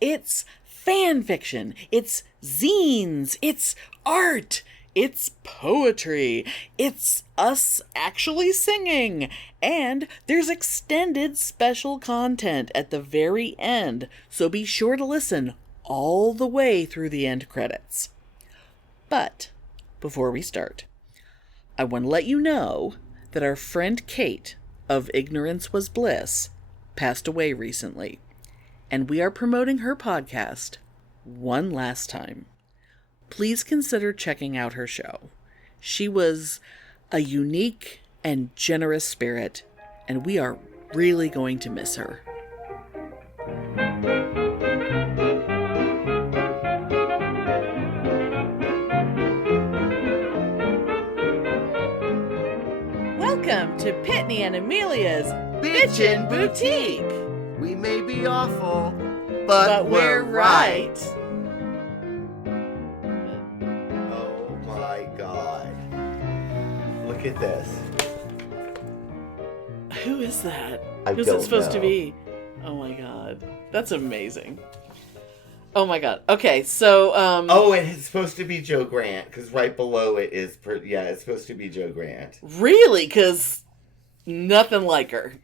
It's fan fiction. It's zines. It's art. It's poetry. It's us actually singing. And there's extended special content at the very end, so be sure to listen all the way through the end credits. But before we start, I want to let you know that our friend Kate of Ignorance Was Bliss passed away recently, and we are promoting her podcast one last time. Please consider checking out her show. She was a unique and generous spirit, and we are really going to miss her. Welcome to Pitney and Amelia's Bitchin' Boutique. We may be awful, but we're right. Oh my god. Look at this. Who is that? Who's it supposed to be? Oh my god. That's amazing. Oh my god. Okay, so Oh, and it's supposed to be Joe Grant, because right below it is it's supposed to be Joe Grant. Really? Because nothing like her.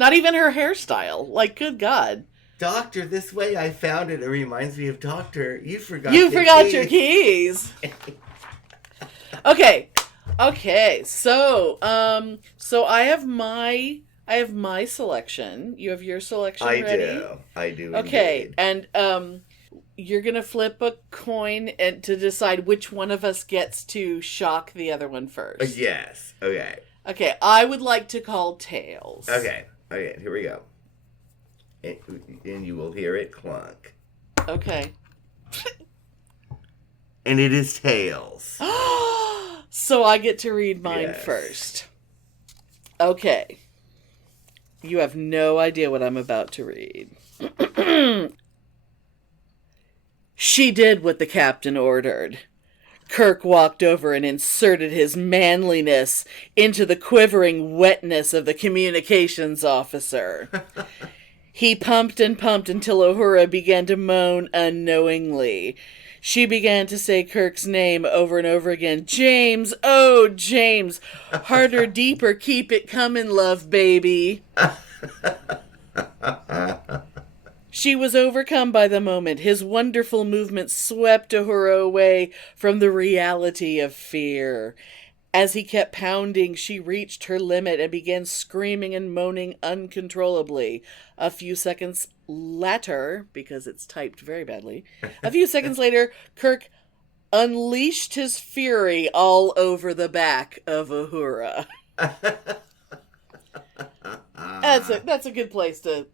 Not even her hairstyle. Like, good god. Doctor, this way I found it. It reminds me of Doctor. You forgot your keys. Okay. So I have my selection. You have your selection ready? I do. Okay. Indeed. And you're going to flip a coin and to decide which one of us gets to shock the other one first. Yes. Okay. Okay, I would like to call tails. Okay, here we go. And you will hear it clunk. Okay. And it is tails. So I get to read mine first. Okay. You have no idea what I'm about to read. She did what the captain ordered. Kirk walked over and inserted his manliness into the quivering wetness of the communications officer. He pumped and pumped until Uhura began to moan unknowingly. She began to say Kirk's name over and over again. James, oh, James. Harder, deeper, keep it coming, love, baby. She was overcome by the moment. His wonderful movement swept Uhura away from the reality of fear. As he kept pounding, she reached her limit and began screaming and moaning uncontrollably. A few seconds later, because it's typed very badly, Kirk unleashed his fury all over the back of Uhura. That's a good place to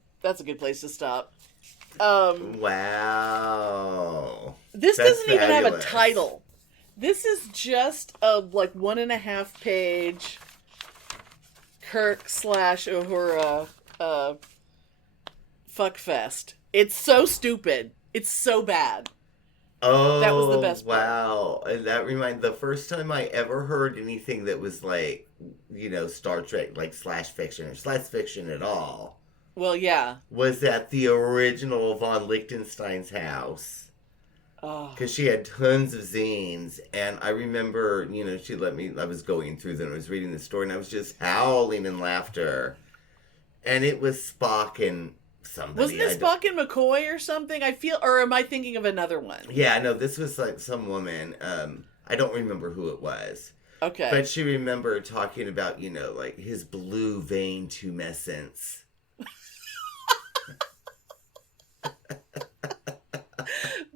stop. Wow. This doesn't even have a title. This is just a 1.5 page Kirk / Uhura fuckfest. It's so stupid. It's so bad. Oh, that was the best part. Wow. And that reminds the first time I ever heard anything that was Star Trek, slash fiction or slash fiction at all. Well, yeah. Was at the original von Lichtenstein's house. Because she had tons of zines. And I remember, she let me, I was going through them. I was reading the story and I was just howling in laughter. And it was Spock and somebody. Wasn't it Spock and McCoy or something? Or am I thinking of another one? Yeah, no, this was some woman. I don't remember who it was. Okay. But she remembered talking about, his blue vein tumescence.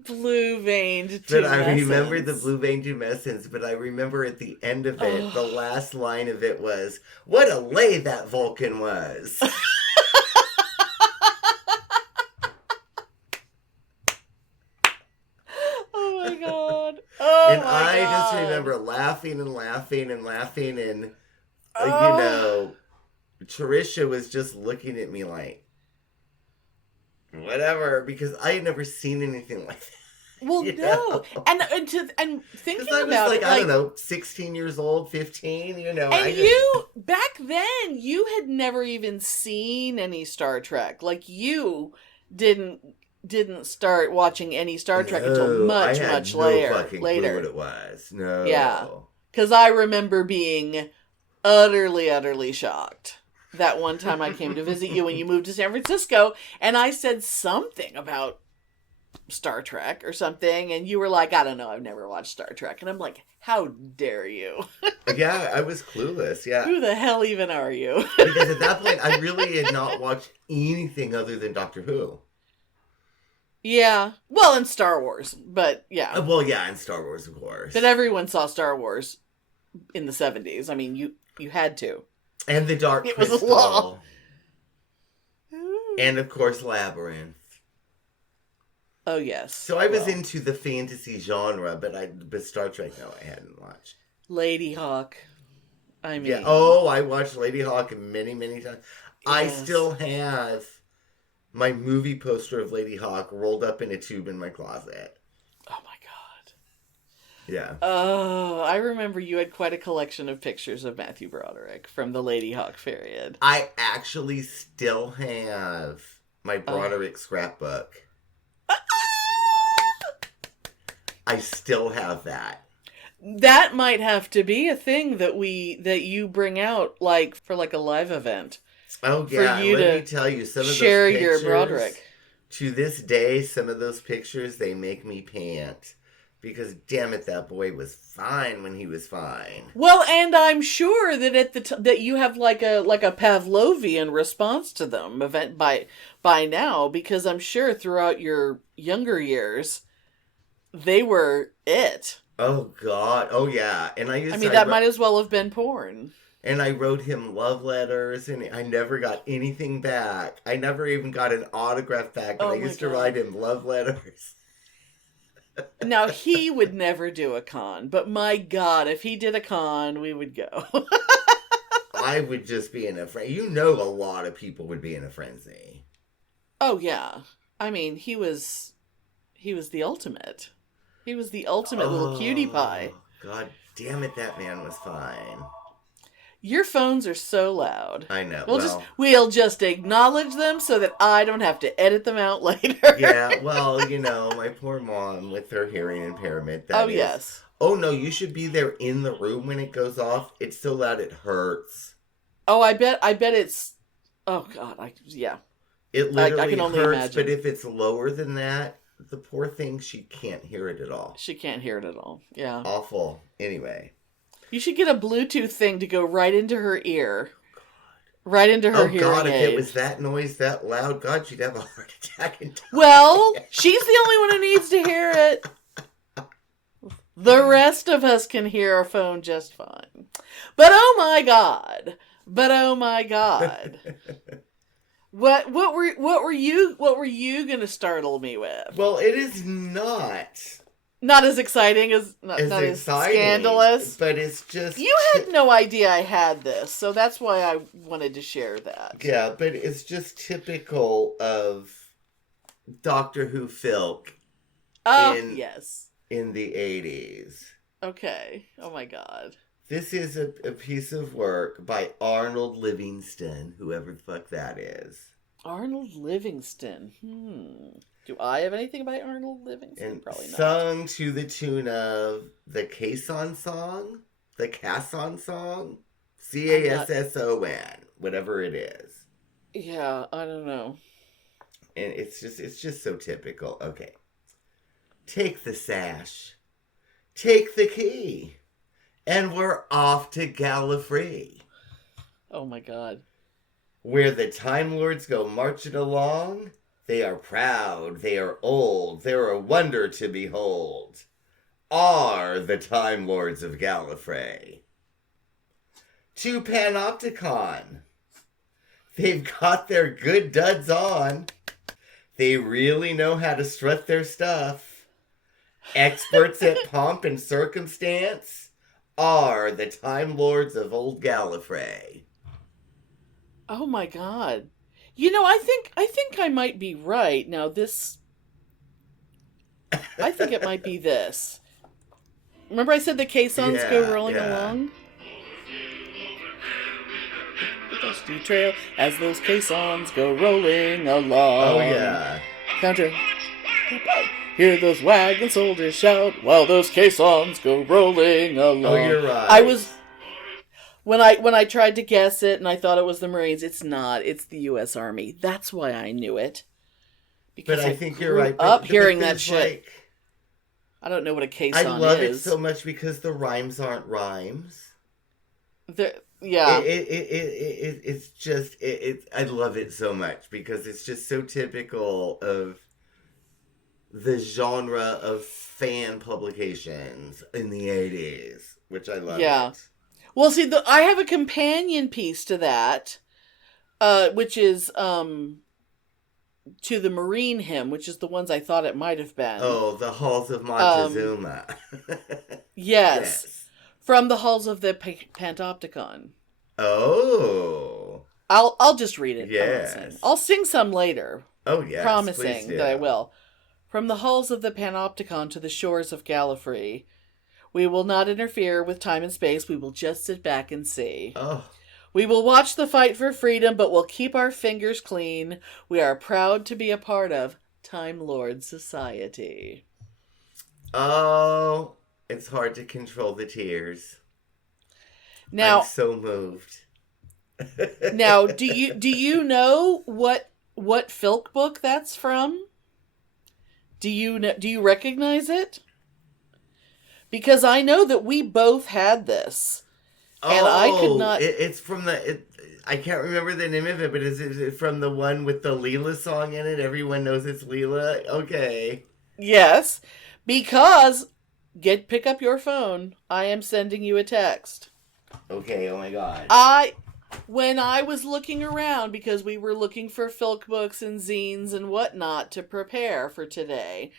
Blue veined tumescence. But I remember the blue vein tumescence, but I remember at the end of it, the last line of it was, "What a lay that Vulcan was." Oh my god. I just remember laughing and laughing and laughing and, Tricia was just looking at me like, whatever, because I had never seen anything like that. Well, no. And thinking about it, I don't know, 16 years old, 15, And back then, you had never even seen any Star Trek. You didn't didn't start watching any Star Trek until No, much, I had much no later. fucking clue what it was. No. Yeah. Because I remember being utterly, utterly shocked that one time I came to visit you when you moved to San Francisco, and I said something about Star Trek or something, and you were like, I don't know, I've never watched Star Trek. And I'm like, how dare you? Yeah, I was clueless, yeah. Who the hell even are you? Because at that point, I really had not watched anything other than Doctor Who. Yeah. Well, and Star Wars, but yeah. Well, yeah, and Star Wars, of course. But everyone saw Star Wars in the 70s. I mean, you had to. And the Dark Crystal. Was a law. And, of course, Labyrinth. Oh, yes. So I was into the fantasy genre, but Star Trek, no, I hadn't watched. Lady Hawk. I mean... Yeah. Oh, I watched Lady Hawk many, many times. Yes. I still have my movie poster of Lady Hawk rolled up in a tube in my closet. Oh, my God. Yeah. Oh, I remember you had quite a collection of pictures of Matthew Broderick from the Lady Hawk period. I actually still have my Broderick scrapbook. I still have that. That might have to be a thing that you bring out for a live event. Oh yeah, let me tell you, some of those share pictures, your Broderick. To this day, some of those pictures, they make me pant. Because damn it, that boy was fine when he was fine. Well, and I'm sure that that you have like a Pavlovian response to them event by now, because I'm sure throughout your younger years they were it. Oh God, oh yeah, and I mean that might as well have been porn. And I wrote him love letters, and I never got anything back. I never even got an autograph back, but I used to write him love letters. Now, he would never do a con, but my God, if he did a con, we would go. I would just be in a frenzy. You know, a lot of people would be in a frenzy. Oh, yeah. I mean, he was the ultimate. He was the ultimate little cutie pie. God damn it, that man was fine. Your phones are so loud. I know. We'll just acknowledge them so that I don't have to edit them out later. Yeah, well, my poor mom with her hearing impairment. Yes. Oh no, you should be there in the room when it goes off. It's so loud it hurts. Oh, I bet it's. Oh God, yeah. It literally I can only hurts, imagine. but if it's lower than that, the poor thing, she can't hear it at all. She can't hear it at all. Yeah. Awful. Anyway. You should get a Bluetooth thing to go right into her ear. Right into her hearing God, aid. if it was that noise that loud, God, she'd have a heart attack and die. Well, she's the only one who needs to hear it. The rest of us can hear our phone just fine. But oh my God. What were you gonna startle me with? Well, it is not as exciting as not as scandalous, but it's just you had no idea I had this, so that's why I wanted to share that. Yeah, but it's just typical of Doctor Who filk. Yes, in the 80s. Okay. Oh my God. This is a piece of work by Arnold Livingston, whoever the fuck that is. Arnold Livingston. Do I have anything by Arnold Livingston? And probably not. Sung to the tune of the Casson song, the Casson song, Casson, whatever it is. Yeah, I don't know. And it's just so typical. Okay. Take the sash. Take the key. And we're off to Gallifrey. Oh my God. Where the Time Lords go marching along. They are proud, they are old, they're a wonder to behold. Are the Time Lords of Gallifrey. To Panopticon. They've got their good duds on. They really know how to strut their stuff. Experts at pomp and circumstance are the Time Lords of Old Gallifrey. Oh my God. I think I might be right. Now I think it might be this. Remember I said the caissons go rolling along? The dusty trail as those caissons go rolling along. Oh yeah. Counter. Hear those wagon soldiers shout while those caissons go rolling along. Oh, you're right. I was when I tried to guess it and I thought it was the Marines. It's not. It's the U.S. Army. That's why I knew it. Because I think you're right. Up hearing that shit. I don't know what a caisson is. I love it so much because the rhymes aren't rhymes. Yeah. It's just I love it so much because it's just so typical of the genre of fan publications in the 80s, which I love. Yeah. It. Well, see, I have a companion piece to that, which is to the Marine hymn, which is the ones I thought it might have been. Oh, the Halls of Montezuma. Yes. From the Halls of the Panopticon. Oh. I'll just read it. Yes. I'll sing some later. Oh, yes. Promising that I will. From the halls of the Panopticon to the shores of Gallifrey, we will not interfere with time and space. We will just sit back and see. Oh. We will watch the fight for freedom, but we'll keep our fingers clean. We are proud to be a part of Time Lord Society. Oh, it's hard to control the tears. Now, I'm so moved. Now, do you know what filk book that's from? Do you recognize it? Because I know that we both had this. And I could not... It's from the... I can't remember the name of it, but is it from the one with the Leela song in it? Everyone knows it's Leela? Okay. Yes. Because... pick up your phone. I am sending you a text. Okay, oh my god. When I was looking around, because we were looking for filk books and zines and whatnot to prepare for today,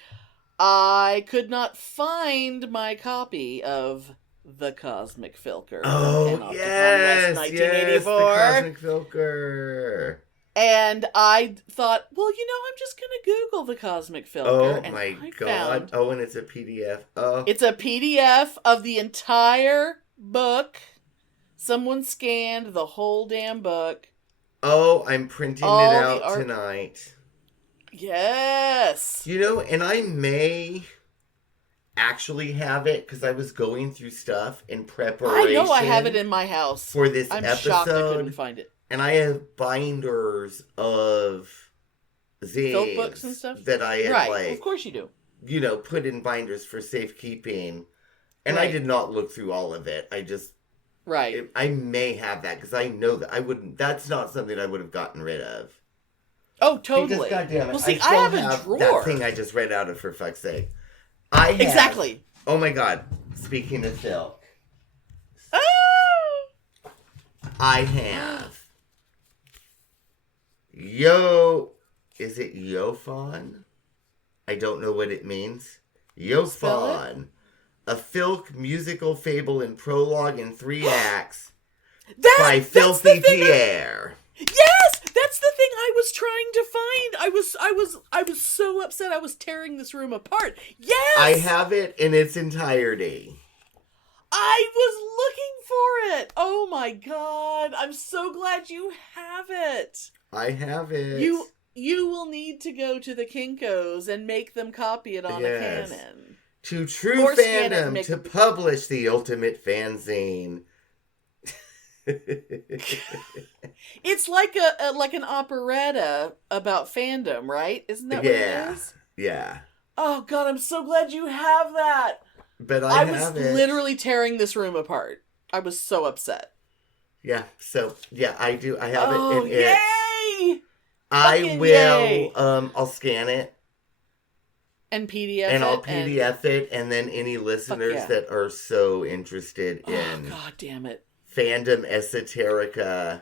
I could not find my copy of The Cosmic Filker. Oh, yes! 1984. Yes, The Cosmic Filker. And I thought, well, I'm just going to Google The Cosmic Filker. Oh, my God. And it's a PDF. Oh. It's a PDF of the entire book. Someone scanned the whole damn book. Oh, I'm printing it out tonight. Yes. And I may actually have it because I was going through stuff in preparation. I know I have it in my house. For this episode. I'm shocked I couldn't find it. And I have binders of zines. Filk books and stuff? That I had, right. Of course you do. Put in binders for safekeeping. And right. I did not look through all of it. I just... Right. I may have that because I know that I wouldn't. That's not something I would have gotten rid of. Oh, totally. Because, goddamn it, well, see, I have have a drawer. That thing I just read out of, for fuck's sake. I have, exactly. Oh my god! Speaking of filk, I have Is it Yophon? I don't know what it means. Yophon. A filk musical fable and prologue in 3 acts by Filthy Pierre. Yes, that's the thing I was trying to find. I was so upset. I was tearing this room apart. Yes, I have it in its entirety. I was looking for it. Oh my god! I'm so glad you have it. I have it. You will need to go to the Kinkos and make them copy it on a Canon. To True Fandom to publish the ultimate fanzine. It's like an operetta about fandom, right? Isn't that what it is? Yeah. Oh god, I'm so glad you have that. But I was literally tearing this room apart. I was so upset. Yeah. So I do. I have it. Oh yay! I will. I'll scan it. And PDF and I'll PDF it, and then any listeners that are so interested in god damn it, fandom esoterica.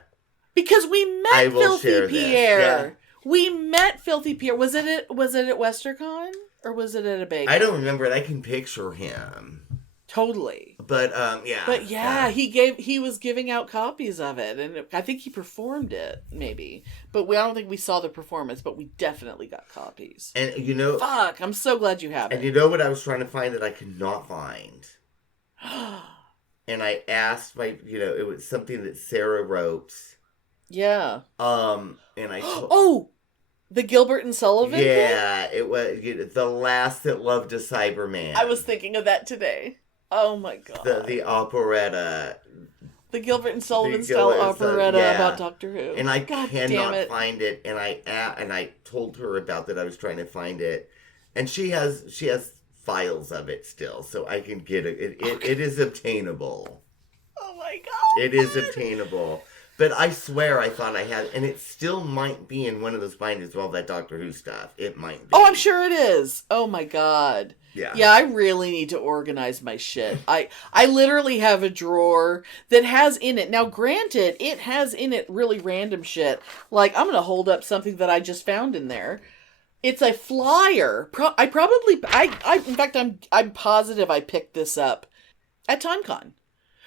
Because we met Filthy Pierre. Yeah. We met Filthy Pierre. Was it at WesterCon? Or was it at a bagel? I don't remember it. I can picture him. Totally. But yeah. But yeah, he was giving out copies of it, and I think he performed it, maybe. But I don't think we saw the performance, but we definitely got copies. And fuck, I'm so glad you have it. And you know what I was trying to find that I could not find? And I asked it was something that Sarah wrote. Yeah. And I The Gilbert and Sullivan thing? Yeah, it was The Last That Loved a Cyberman. I was thinking of that today. Oh my god. The operetta. The Gilbert and Sullivan style operetta about Doctor Who. And I cannot find it. And I told her about that I was trying to find it. And she has files of it still, so I can get it. It is obtainable. Oh my god. It is obtainable. But I swear I thought I had, and it still might be in one of those binders with all that Doctor Who stuff. It might be. Oh, I'm sure it is. Oh my god. Yeah. Yeah, I really need to organize my shit. I literally have a drawer that has in it, now granted, it has in it really random shit. Like, I'm going to hold up something that I just found in there. It's a flyer. In fact, I'm positive I picked this up at TimeCon.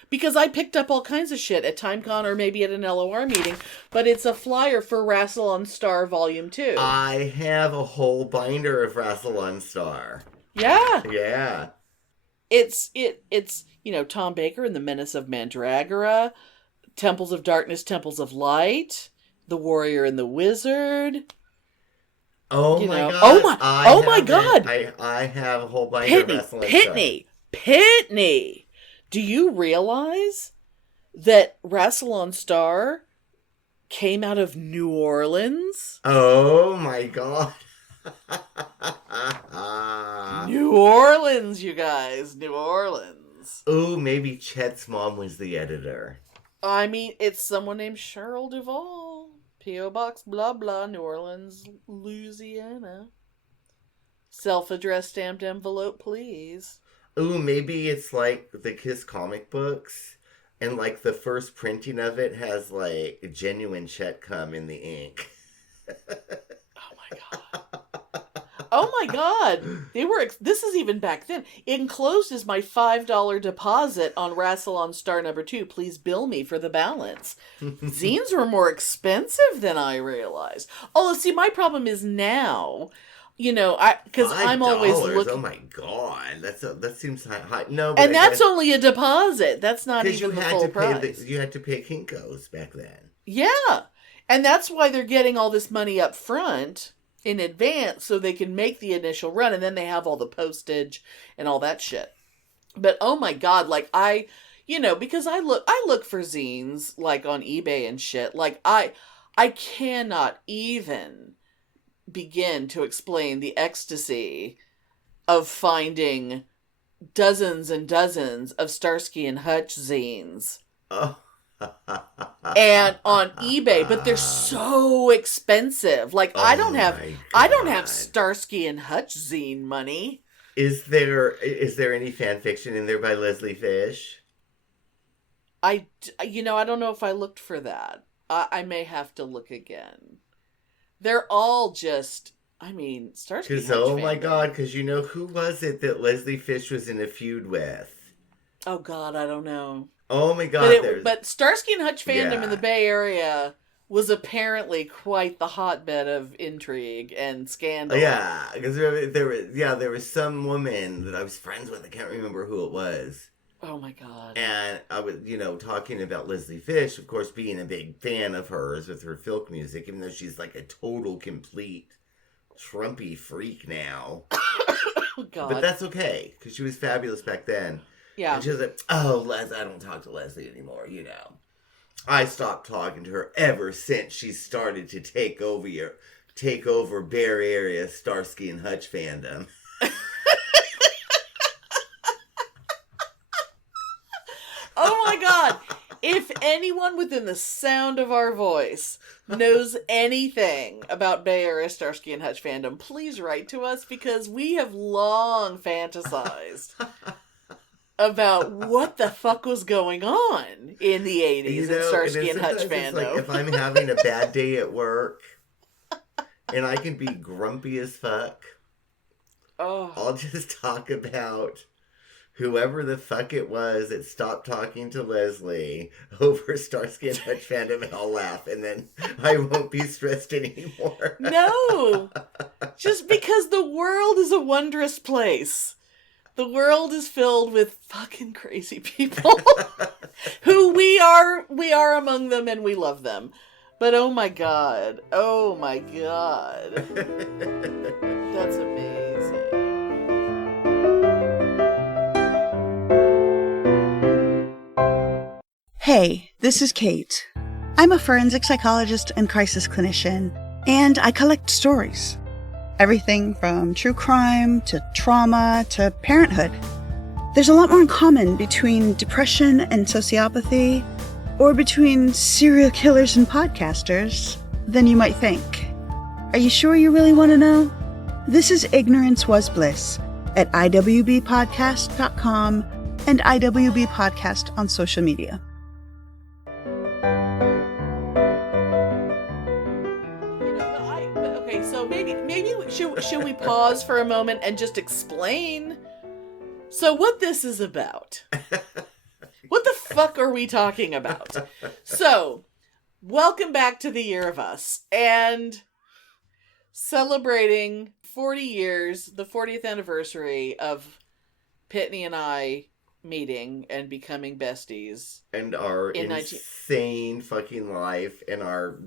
Because I picked up all kinds of shit at TimeCon or maybe at an LOR meeting, but it's a flyer for Rassilon Star Volume 2. I have a whole binder of Rassilon Star. Yeah. Yeah. It's Tom Baker and the Menace of Mandragora, Temples of Darkness, Temples of Light, The Warrior and the Wizard. Oh my god. Oh my god. I have a whole binder of Rassilon Star. Pitney. Do you realize that Rassilon Star came out of New Orleans? Oh my god. New Orleans, you guys. New Orleans. Ooh, maybe Chet's mom was the editor. I mean, it's someone named Cheryl Duvall. P.O. Box, blah, blah, New Orleans, Louisiana. Self-addressed stamped envelope, please. Ooh, maybe it's like the Kiss comic books, and like the first printing of it has like genuine Chet cum in the ink. Oh my god. Oh my god. This is even back then. Enclosed is my $5 deposit on Rassilon Star number 2. Please bill me for the balance. Zines were more expensive than I realized. Although, see, my problem is now, because I'm always looking. Oh my god, that seems high. No, and that's only a deposit. That's not even the full price. You had to pay Kinko's back then. Yeah, and that's why they're getting all this money up front in advance so they can make the initial run, and then they have all the postage and all that shit. But oh my god, like because I look for zines like on eBay and shit. Like I cannot even begin to explain the ecstasy of finding dozens and dozens of Starsky and Hutch zines. Oh. And on eBay, but they're so expensive. Like I don't have Starsky and Hutch zine money. Is there any fan fiction in there by Leslie Fish? I don't know if I looked for that. I may have to look again. They're all just, Starsky and Hutch. Oh my god, because who was it that Leslie Fish was in a feud with? Oh god, I don't know. Oh my god. But Starsky and Hutch fandom in the Bay Area was apparently quite the hotbed of intrigue and scandal. Yeah, because there was some woman that I was friends with. I can't remember who it was. Oh my god. And I was, talking about Leslie Fish, of course, being a big fan of hers with her filk music, even though she's like a total, complete Trumpy freak now. Oh god. But that's okay, because she was fabulous back then. Yeah. And she was like, oh, I don't talk to Leslie anymore, I stopped talking to her ever since she started to take over Bay Area Starsky and Hutch fandom. Oh my god. If anyone within the sound of our voice knows anything about Bay Area Starsky and Hutch fandom, please write to us, because we have long fantasized about what the fuck was going on in the 80s in Starsky and Hutch fandom. Like if I'm having a bad day at work and I can be grumpy as fuck, I'll just talk about whoever the fuck it was that stopped talking to Leslie over Starsky and Hutch fandom, and I'll laugh, and then I won't be stressed anymore. No! Just because the world is a wondrous place. The world is filled with fucking crazy people who we are among them, and we love them. But oh my god. Oh my god. That's amazing. Hey, this is Kate. I'm a forensic psychologist and crisis clinician, and I collect stories. Everything from true crime to trauma to parenthood. There's a lot more in common between depression and sociopathy, or between serial killers and podcasters, than you might think. Are you sure you really want to know? This is Ignorance Was Bliss at iwbpodcast.com and IWB Podcast on social media. Okay, so maybe should we pause for a moment and just explain so what this is about? What the fuck are we talking about? So, welcome back to the Year of Us, and celebrating 40 years, the 40th anniversary of Pitney and I meeting and becoming besties. And our insane fucking life and our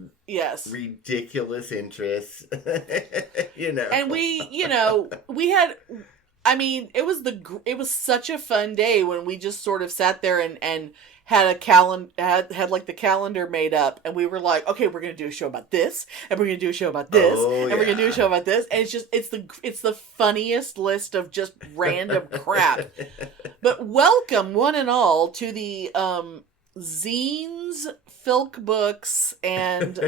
ridiculous interests. And we had... I mean, it was such a fun day when we just sort of sat there and had a had like the calendar made up, and we were like, okay, we're gonna do a show about this, and we're gonna do a show about this, and we're gonna do a show about this, and it's the funniest list of just random crap. But welcome one and all to the zines, filk books, and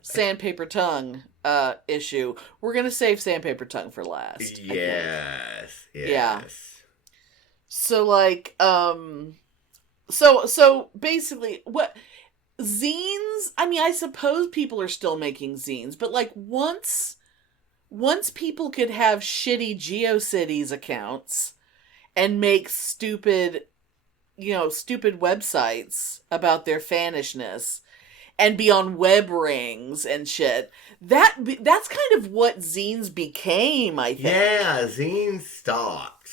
sandpaper tongue issue. We're gonna save sandpaper tongue for last. Yes. Yeah. So like so basically what zines, I mean, I suppose people are still making zines, but like once people could have shitty Geocities accounts and make stupid websites about their fanishness and be on web rings and shit. That's kind of what zines became, I think. Yeah, zines stopped.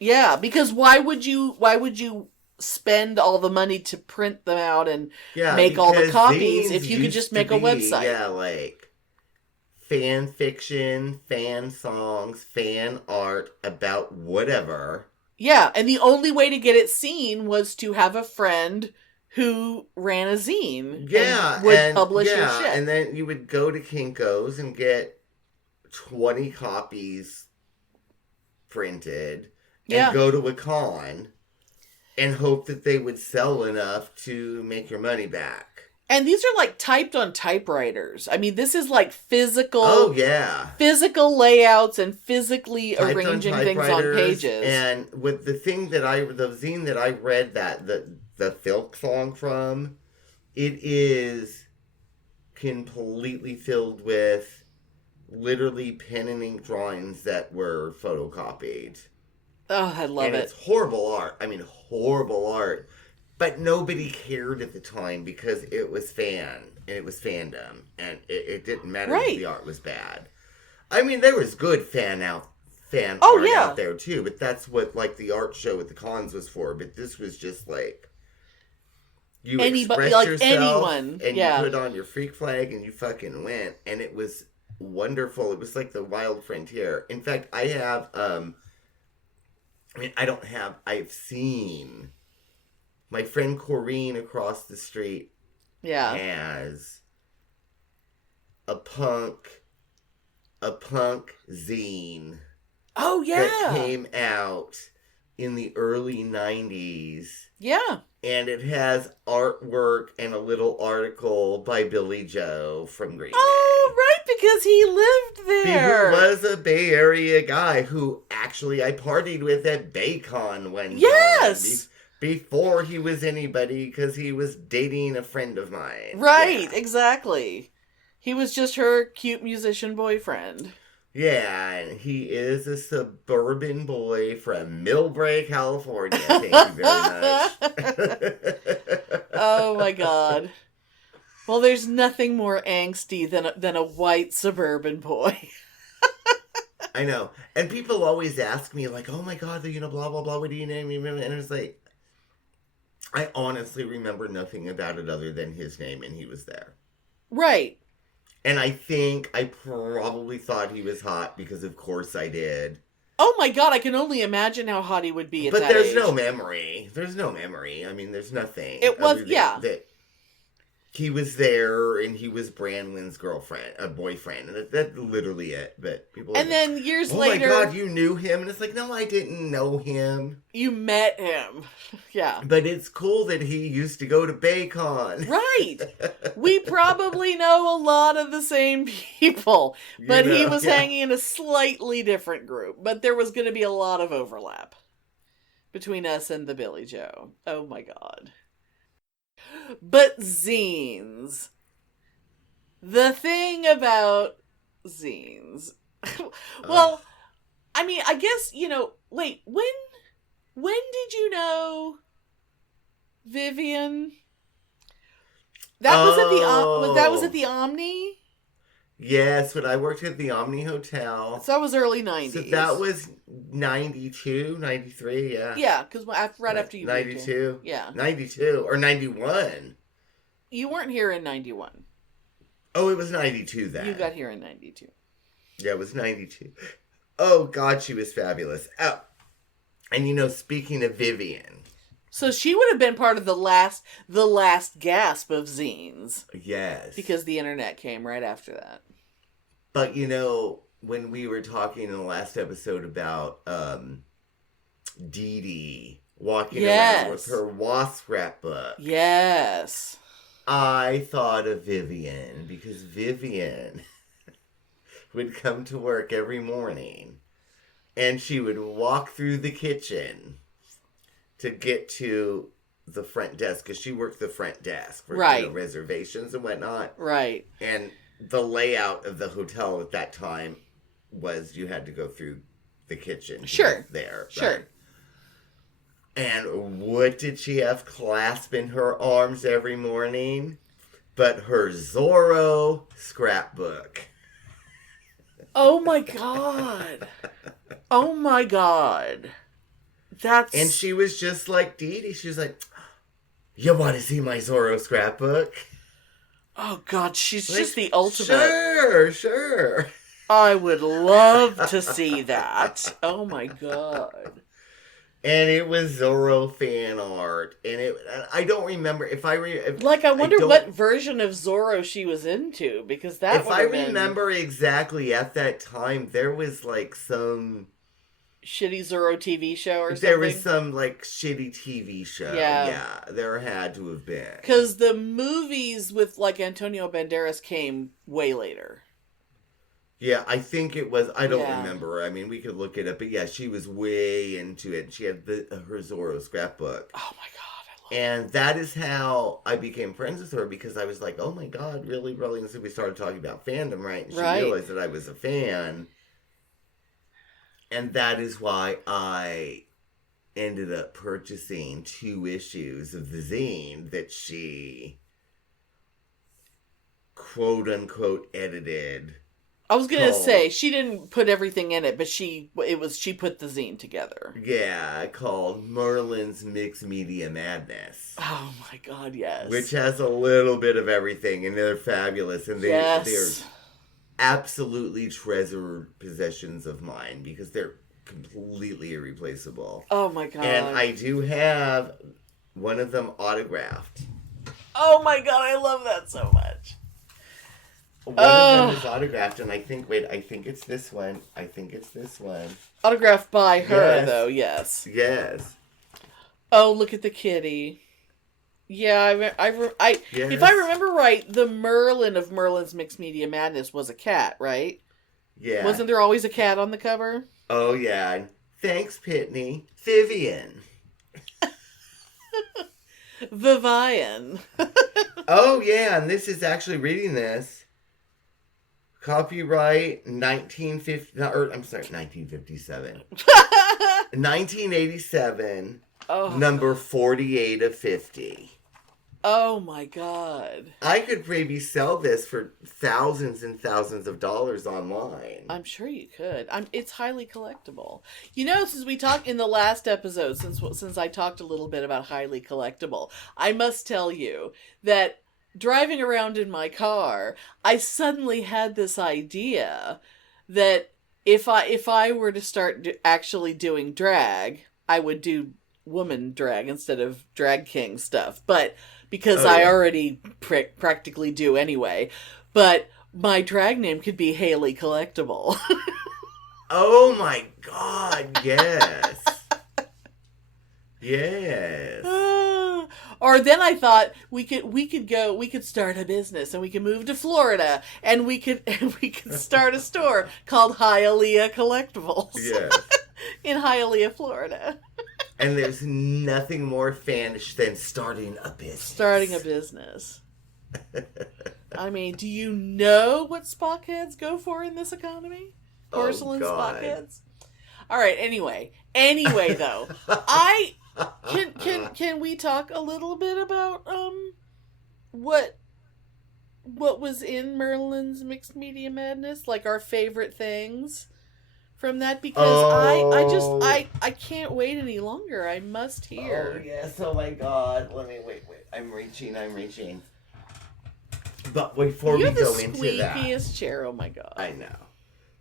Yeah, because why would you spend all the money to print them out and make all the copies if you could just make a website? Yeah, like fan fiction, fan songs, fan art about whatever. Yeah, and the only way to get it seen was to have a friend who ran a zine. Yeah, and would publish your shit. And then you would go to Kinko's and get 20 copies printed and go to a con and hope that they would sell enough to make your money back. And these are like typed on typewriters. I mean, this is like physical. Oh yeah, physical layouts and physically typed arranging things on pages. And with the zine that I read the filk song from, it is completely filled with literally pen and ink drawings that were photocopied. Oh, I love it. And it's horrible art. I mean, horrible art. But nobody cared at the time because it was fandom, and it didn't matter if the art was bad. I mean, there was good fan art out there too, but that's what like the art show at the cons was for. But this was just like you expressed yourself, and you put on your freak flag, and you fucking went, and it was wonderful. It was like the wild frontier. In fact, I've seen. My friend Corrine across the street has a punk zine. Oh, yeah. That came out in the early 90s. Yeah. And it has artwork and a little article by Billy Joe from Green Day. Oh, right, because he lived there. He was a Bay Area guy who actually I partied with at BayCon one time. Yes! Before he was anybody, because he was dating a friend of mine. Right, exactly. He was just her cute musician boyfriend. Yeah, and he is a suburban boy from Millbrae, California. Thank you very much. Oh my god. Well, there's nothing more angsty than a white suburban boy. I know. And people always ask me, like, oh my god, blah, blah, blah, what do you name him? And it's like, I honestly remember nothing about it other than his name, and he was there. Right. And I think I probably thought he was hot because, of course, I did. Oh my god, I can only imagine how hot he would be at but that age. But there's no memory. There's no memory. I mean, there's nothing. It was, yeah. That he was there, and he was Branwen's boyfriend, and that's literally it. But people. And then years later, oh my god, you knew him, and it's like, no, I didn't know him. You met him, yeah. But it's cool that he used to go to Baycon, right? We probably know a lot of the same people, but he was hanging in a slightly different group. But there was going to be a lot of overlap between us and the Billy Joe. Oh my god. But zines. The thing about zines. Well, I mean, I guess, wait, when did you know Vivian? That was at the Omni? Yes, when I worked at the Omni Hotel. So that was early 90s. So that was 92, 93, yeah. Yeah, because right after you 92? Yeah. 92, or 91. You weren't here in 91. Oh, it was 92 then. You got here in 92. Yeah, it was 92. Oh, God, she was fabulous. Oh, and speaking of Vivian. So she would have been part of the last gasp of zines. Yes. Because the internet came right after that. But, when we were talking in the last episode about Dee Dee walking around with her wasp scrapbook. Yes. I thought of Vivian because Vivian would come to work every morning and she would walk through the kitchen to get to the front desk because she worked the front desk for reservations and whatnot. Right. And the layout of the hotel at that time was you had to go through the kitchen. Sure. There. Sure. Right? And what did she have clasped in her arms every morning? But her Zorro scrapbook. Oh my god. Oh my god. And she was just like Dee Dee. She was like, you want to see my Zorro scrapbook? Oh god, she's just the ultimate. Sure. I would love to see that. Oh my god. And it was Zorro fan art, and I don't remember if I wonder what version of Zorro she was into, because that. If I remember exactly, at that time there was like some shitty Zorro TV show or something. There was some like shitty TV show. Yeah, there had to have been. Because the movies with like Antonio Banderas came way later. Yeah, I think it was. I don't remember. I mean, we could look it up, but yeah, she was way into it. She had her Zorro scrapbook. Oh my god, I love it. And that is how I became friends with her, because I was like, "Oh my god, really?" And so we started talking about fandom, right? And she realized that I was a fan, and that is why I ended up purchasing 2 issues of the zine that she quote unquote edited. I was gonna say she didn't put everything in it, but she put the zine together. Yeah, called Merlin's Mixed Media Madness. Oh my god, yes. Which has a little bit of everything, and they're fabulous, and they're absolutely treasured possessions of mine because they're completely irreplaceable. Oh my god. And I do have one of them autographed. Oh my god, I love that so much. One of them is autographed, and I think it's this one. Autographed by her, though, yes. Yes. Oh, look at the kitty. Yeah, if I remember right, the Merlin of Merlin's Mixed Media Madness was a cat, right? Yeah. Wasn't there always a cat on the cover? Oh, yeah. Thanks, Pitney. Vivian. Vivian. Oh, yeah, and this is actually reading this. Copyright 1957. 1987. Oh. Number 48 of 50. Oh my god. I could maybe sell this for thousands and thousands of dollars online. I'm sure you could. It's highly collectible. Since we talked in the last episode, since I talked a little bit about highly collectible, I must tell you that driving around in my car, I suddenly had this idea that if I were to start actually doing drag, I would do woman drag instead of drag king stuff. But because I already practically do anyway. But my drag name could be Haley Collectible. Oh my God, yes. Yes. Or then I thought we could start a business and we could move to Florida and we could start a store called Hialeah Collectibles. Yes. In Hialeah, Florida. And there's nothing more fanish than starting a business. Starting a business. I mean, do you know what Spockheads go for in this economy? Porcelain Spockheads? All right, anyway, though, I can we talk a little bit about what was in Merlin's Mixed Media Madness, like our favorite things from that, because I can't wait any longer. I must hear. Oh yes, oh my God. Let me wait. I'm reaching. But before we go into that. You're the squeakiest chair, oh my God. I know.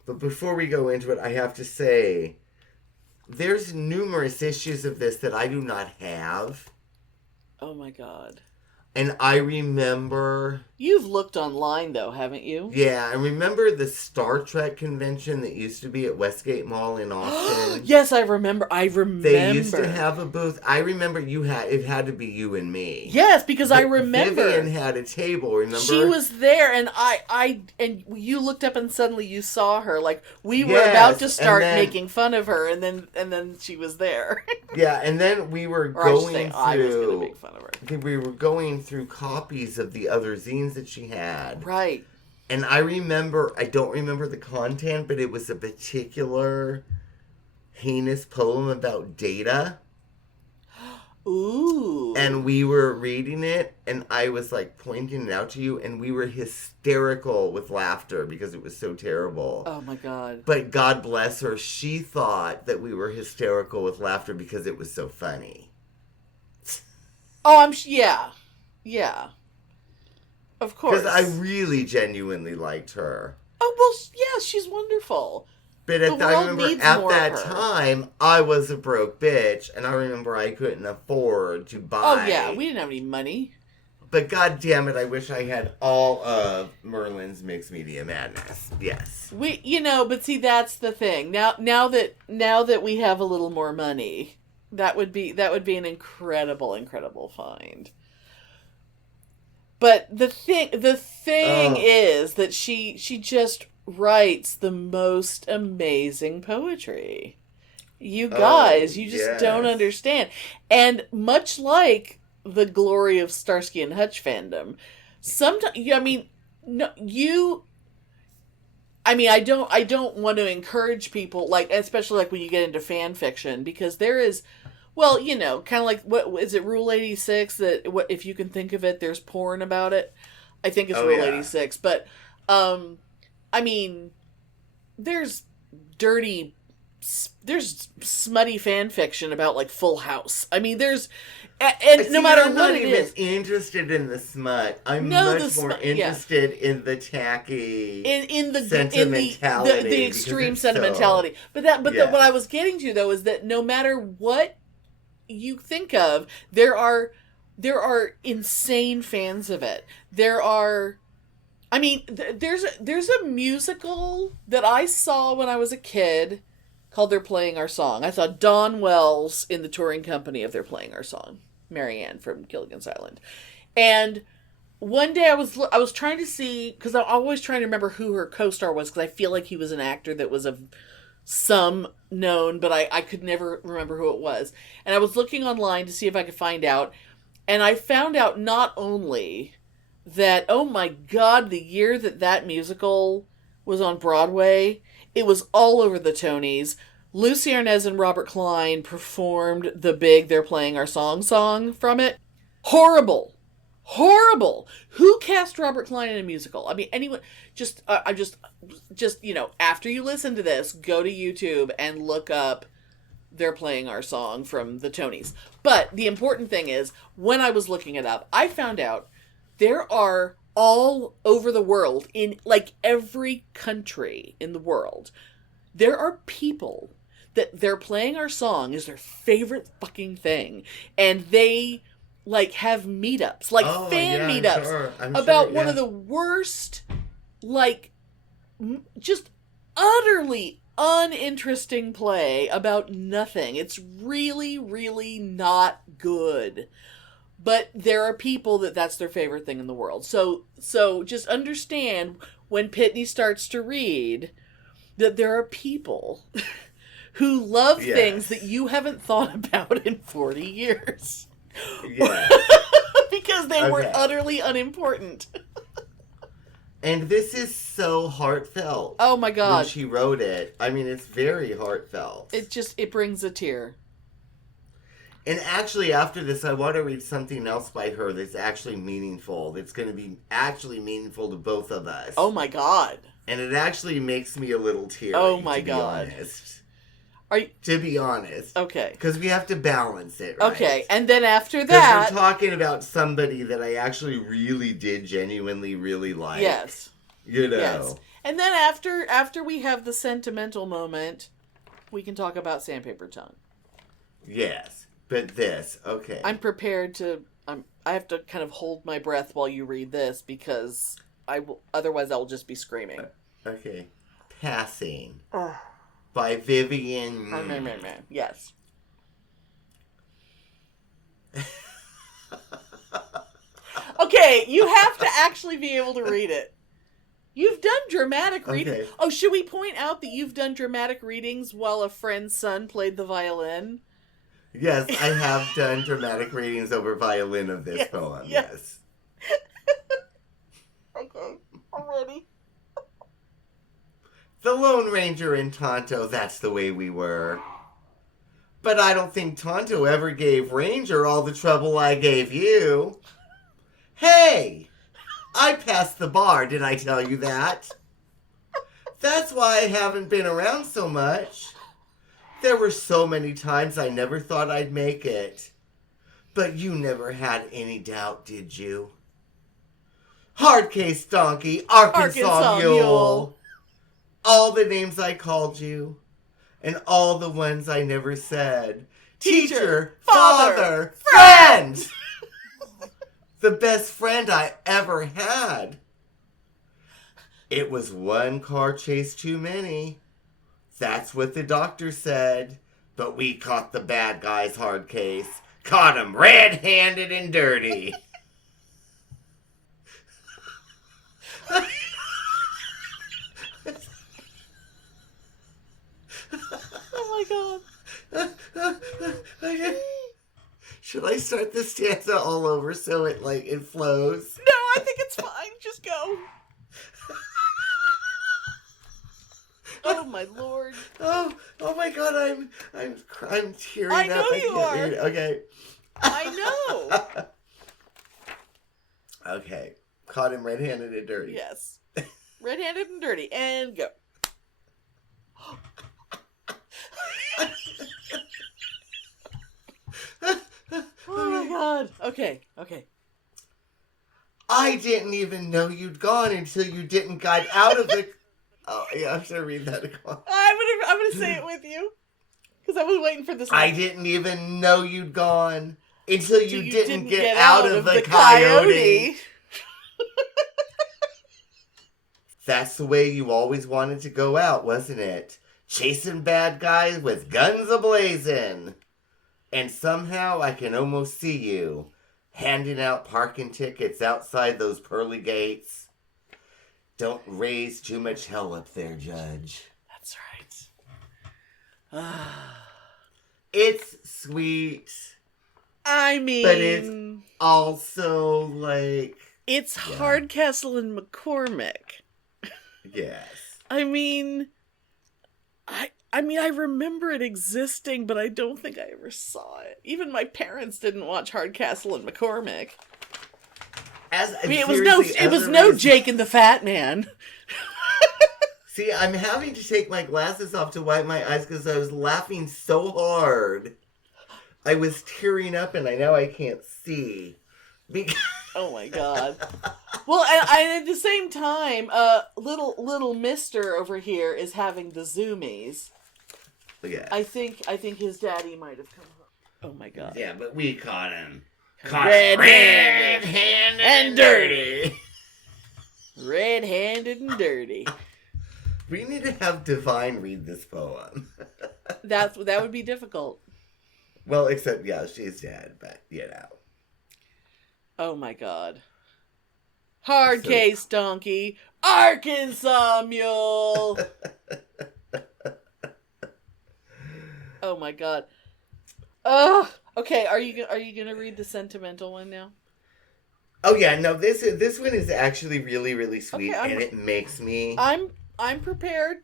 But before we go into it, I have to say, there's numerous issues of this that I do not have. Oh my God. And I remember... You've looked online, though, haven't you? Yeah, I remember the Star Trek convention that used to be at Westgate Mall in Austin. Yes, I remember. They used to have a booth. I remember it had to be you and me. Yes, because I remember. Vivian had a table, remember? She was there, and and you looked up and suddenly you saw her. Like, we were about to start making fun of her, and then she was there. Yeah, and then we were I was going to make fun of her. We were going through copies of the other zines that she had. Right. And I don't remember the content, but it was a particular heinous poem about Data. Ooh. And we were reading it, and I was like pointing it out to you, and we were hysterical with laughter because it was so terrible. Oh my God. But God bless her, she thought that we were hysterical with laughter because it was so funny. Oh, yeah. Of course. Because I really genuinely liked her. Oh, well, yeah, she's wonderful. But I remember at that time, I was a broke bitch, and I remember I couldn't afford to buy. Oh, yeah, we didn't have any money. But God damn it, I wish I had all of Merlin's Mixed Media Madness. Yes. But see, that's the thing. Now that we have a little more money, that would be an incredible find. But the thing is that she just writes the most amazing poetry. You guys, you just don't understand. And much like the glory of Starsky and Hutch fandom, sometimes I don't want to encourage people, like, especially like when you get into fan fiction, because there is, well, kind of like, what is it, Rule 86, that if you can think of it, there's porn about it. I think it's Rule 86, but there's smutty fan fiction about, like, Full House. There's, and no matter what it is. I'm not even interested in the smut. I'm much more interested in the tacky sentimentality. The extreme sentimentality. But what I was getting to, though, is that no matter what you think of, there are insane fans of it. There's a musical that I saw when I was a kid called They're Playing Our Song. I saw Dawn Wells in the touring company of They're Playing Our Song, Marianne from Gilligan's Island. And one day I was trying to see, because I'm always trying to remember who her co-star was, because I feel like he was an actor that was of some known, but I could never remember who it was. And I was looking online to see if I could find out. And I found out not only that, oh my God, the year that musical was on Broadway, it was all over the Tonys. Lucy Arnaz and Robert Klein performed the big They're Playing Our Song from it. Horrible. Who cast Robert Klein in a musical? Anyone, after you listen to this, go to YouTube and look up They're Playing Our Song from the Tonys. But the important thing is, when I was looking it up, I found out there are all over the world, in like every country in the world, there are people that they're playing our song is their favorite fucking thing. And they like have meetups, like fan meetups about one of the worst, like just utterly uninteresting play about nothing. It's really, really not good. But there are people that's their favorite thing in the world. So just understand when Pitney starts to read that there are people who love things that you haven't thought about in 40 years. Yeah. Because they were utterly unimportant. And this is so heartfelt. Oh my God. When she wrote it. I mean, it's very heartfelt. It brings a tear. And actually, after this, I want to read something else by her that's actually meaningful. That's going to be actually meaningful to both of us. Oh my God. And it actually makes me a little teary. Oh my God. To be honest. To be honest. Okay. Because we have to balance it, right? Okay, and then after that... Because we're talking about somebody that I actually really did genuinely really like. Yes. You know. Yes. And then after we have the sentimental moment, we can talk about Sandpaper Tongue. Yes. But this, okay. I'm prepared to... I have to kind of hold my breath while you read this, because otherwise I will just be screaming. Okay. Passing. By Vivian. Yes. Okay, you have to actually be able to read it. You've done dramatic reading. Okay. Oh, should we point out that you've done dramatic readings while a friend's son played the violin? Yes, I have done dramatic readings over violin of this poem. Yes. Okay, I'm ready. The Lone Ranger and Tonto, that's the way we were. But I don't think Tonto ever gave Ranger all the trouble I gave you. Hey! I passed the bar, did I tell you that? That's why I haven't been around so much. There were so many times I never thought I'd make it. But you never had any doubt, did you? Hardcase Donkey, Arkansas Mule. All the names I called you. And all the ones I never said. Teacher, father, friend! The best friend I ever had. It was one car chase too many. That's what the doctor said. But we caught the bad guys, Hardcase. Caught 'em red-handed and dirty. Oh my God. Should I start the stanza all over so it flows? No, I think it's fine. Just go. Oh my Lord. Oh my God, I'm tearing up. I know you are. Okay. I know. Okay. Caught him red-handed and dirty. Yes. Red-handed and dirty. And go. Oh my God. Okay. I didn't even know you'd gone until you didn't guide out of the... Oh, yeah, I'm gonna read that again. I'm gonna say it with you. Because I was waiting for this one. I didn't even know you'd gone until you didn't get out of the coyote. That's the way you always wanted to go out, wasn't it? Chasing bad guys with guns a-blazing. And somehow I can almost see you handing out parking tickets outside those pearly gates. Don't raise too much hell up there, Judge. That's right. It's sweet. I mean... But it's also It's Hardcastle and McCormick. Yes. I mean, I remember it existing, but I don't think I ever saw it. Even my parents didn't watch Hardcastle and McCormick. It was no Jake and the Fat Man. See, I'm having to take my glasses off to wipe my eyes because I was laughing so hard. I was tearing up and I know I can't see. Oh my god. Well, and at the same time, little Mister over here is having the zoomies. Yeah. I think his daddy might have come home. Oh my god. Yeah, but we caught him. Red-handed and dirty. Red-handed and dirty. We need to have Divine read this poem. That would be difficult. Well, except, yeah, she's dead, but, you know. Oh my god. Hard case donkey, Arkansas mule. Oh my god. Okay, are you gonna read the sentimental one now? Oh yeah, no, this one is actually really, really sweet, Okay, and it makes me... I'm prepared.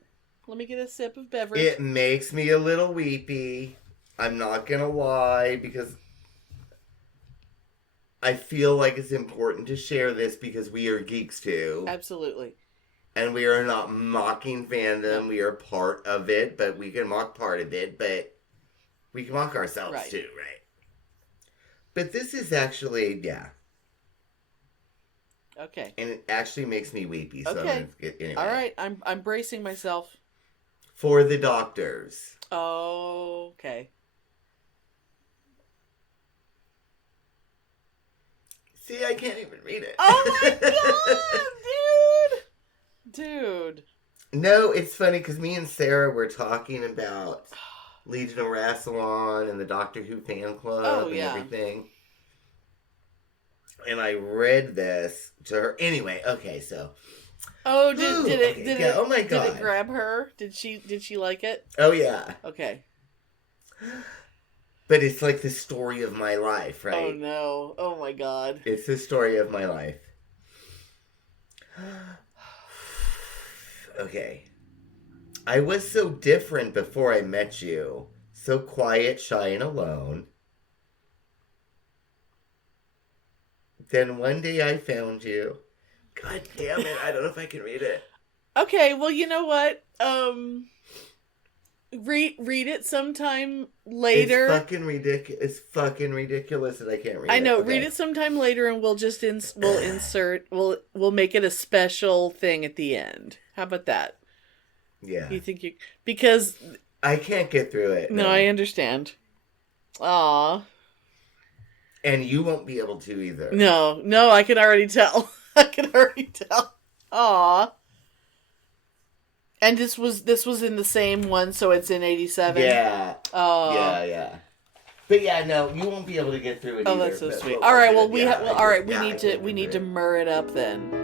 Let me get a sip of beverage. It makes me a little weepy. I'm not gonna lie, because I feel like it's important to share this because we are geeks too. Absolutely. And we are not mocking fandom. No. We are part of it, but we can mock part of it, but we can mock ourselves too, right? But this is actually, yeah. Okay. And it actually makes me weepy. So okay. Anyway. All right. I'm bracing myself. For the doctors. Oh, okay. See, I can't even read it. Oh my god, dude! No, it's funny because me and Sarah were talking about Legion of Rassilon and the Doctor Who fan club and everything. And I read this to her. Anyway, okay, so. Oh, did it? Oh my god! Did it grab her? Did she like it? Oh yeah. Okay. But it's like the story of my life, right? Oh no! Oh my god! It's the story of my life. Okay. I was so different before I met you. So quiet, shy, and alone. Then one day I found you. God damn it, I don't know if I can read it. Okay, well, you know what? Read it sometime later. It's fucking ridiculous that I can't read it. I know. Okay. Read it sometime later, and we'll just we'll make it a special thing at the end. How about that? Yeah. You think because I can't get through it. No, I understand. Aw. And you won't be able to either. No, I can already tell. Aw. And this was in the same one, so it's in 87? Yeah. Oh. Yeah. But yeah, no, you won't be able to get through it either. Oh, that's so sweet. All right, well, we need to mur it up then.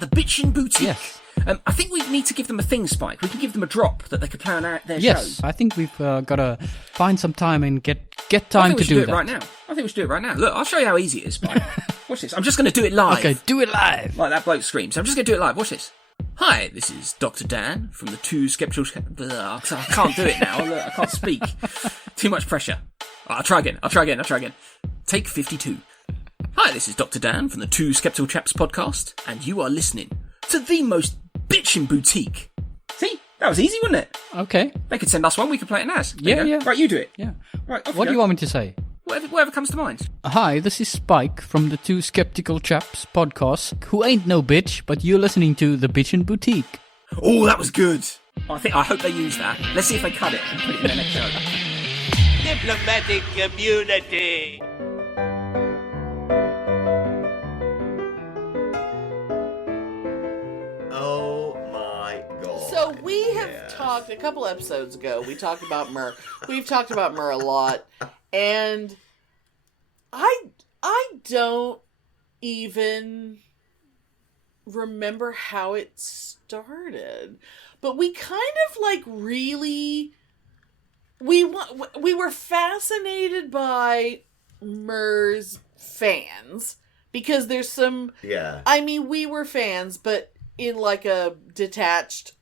The Bitchin' Boutique. Yes. I think we need to give them a thing, Spike. We can give them a drop that they could play on their show. Yes, I think we've got to find some time and get time to do that. Right now. I think we should do it right now. Look, I'll show you how easy it is, Spike. Watch this. I'm just going to do it live. Okay, do it live. Like that bloke screams. I'm just going to do it live. Watch this. Hi, this is Dr. Dan from the Two Skeptical... I can't do it now. Look, I can't speak. Too much pressure. I'll try again. Take 52. Hi, this is Dr. Dan from the Two Skeptical Chaps podcast, and you are listening to the most bitchin' boutique. See? That was easy, wasn't it? Okay. They could send us one, we could play it in ours. Yeah. Right, you do it. Yeah. Right, what do you want me to say? Whatever comes to mind. Hi, this is Spike from the Two Skeptical Chaps podcast, who ain't no bitch, but you're listening to the Bitchin' Boutique. Oh, that was good. I hope they use that. Let's see if they cut it and put it in their next show. Diplomatic community. So we have talked a couple episodes ago. We talked about Mur. We've talked about Mur a lot, and I don't even remember how it started. But we kind of like really we were fascinated by Mur's fans because there's some. Yeah. I mean, we were fans, but in like a detached,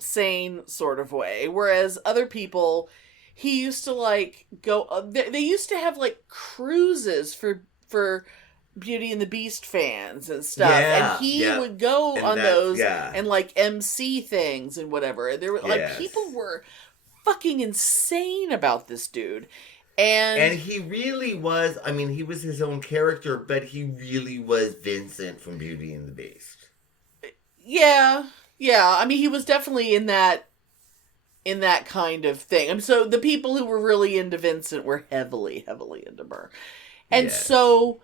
sane sort of way, whereas other people, he used to like go. They used to have like cruises for Beauty and the Beast fans and stuff, Yeah, and he yeah. would go And on that's- those yeah. and like MC things and whatever. There were like Yes. people were fucking insane about this dude, and he really was. I mean, he was his own character, but he really was Vincent from Beauty and the Beast. yeah. I mean, he was definitely in that kind of thing. And so the people who were really into Vincent were heavily into Mur. And Yes. so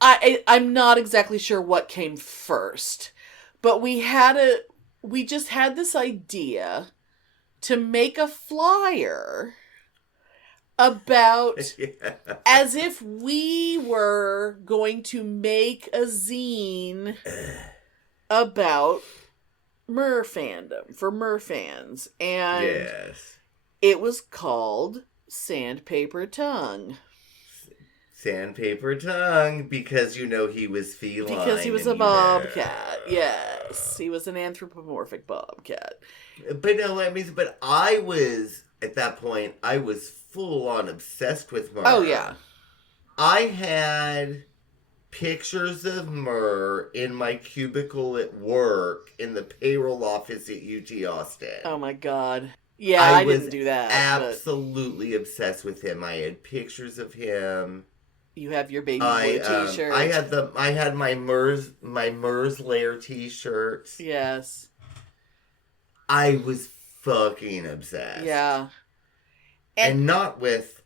I'm not exactly sure what came first, but we just had this idea to make a flyer about as if we were going to make a zine about Mur fandom for Mur fans, and Yes. it was called Sandpaper Tongue. Sandpaper Tongue, because he was feline. Because he was a and bobcat. Yes, he was an anthropomorphic bobcat. But no, but I was, at that point, I was full on obsessed with Mur. Oh, yeah. I had pictures of Mur in my cubicle at work in the payroll office at UT Austin. Oh my god. Yeah, I didn't do that. Absolutely obsessed with him. I had pictures of him. You have your baby boy t-shirt. I had my Murs Lair t-shirts. Yes. I was fucking obsessed. Yeah. And not with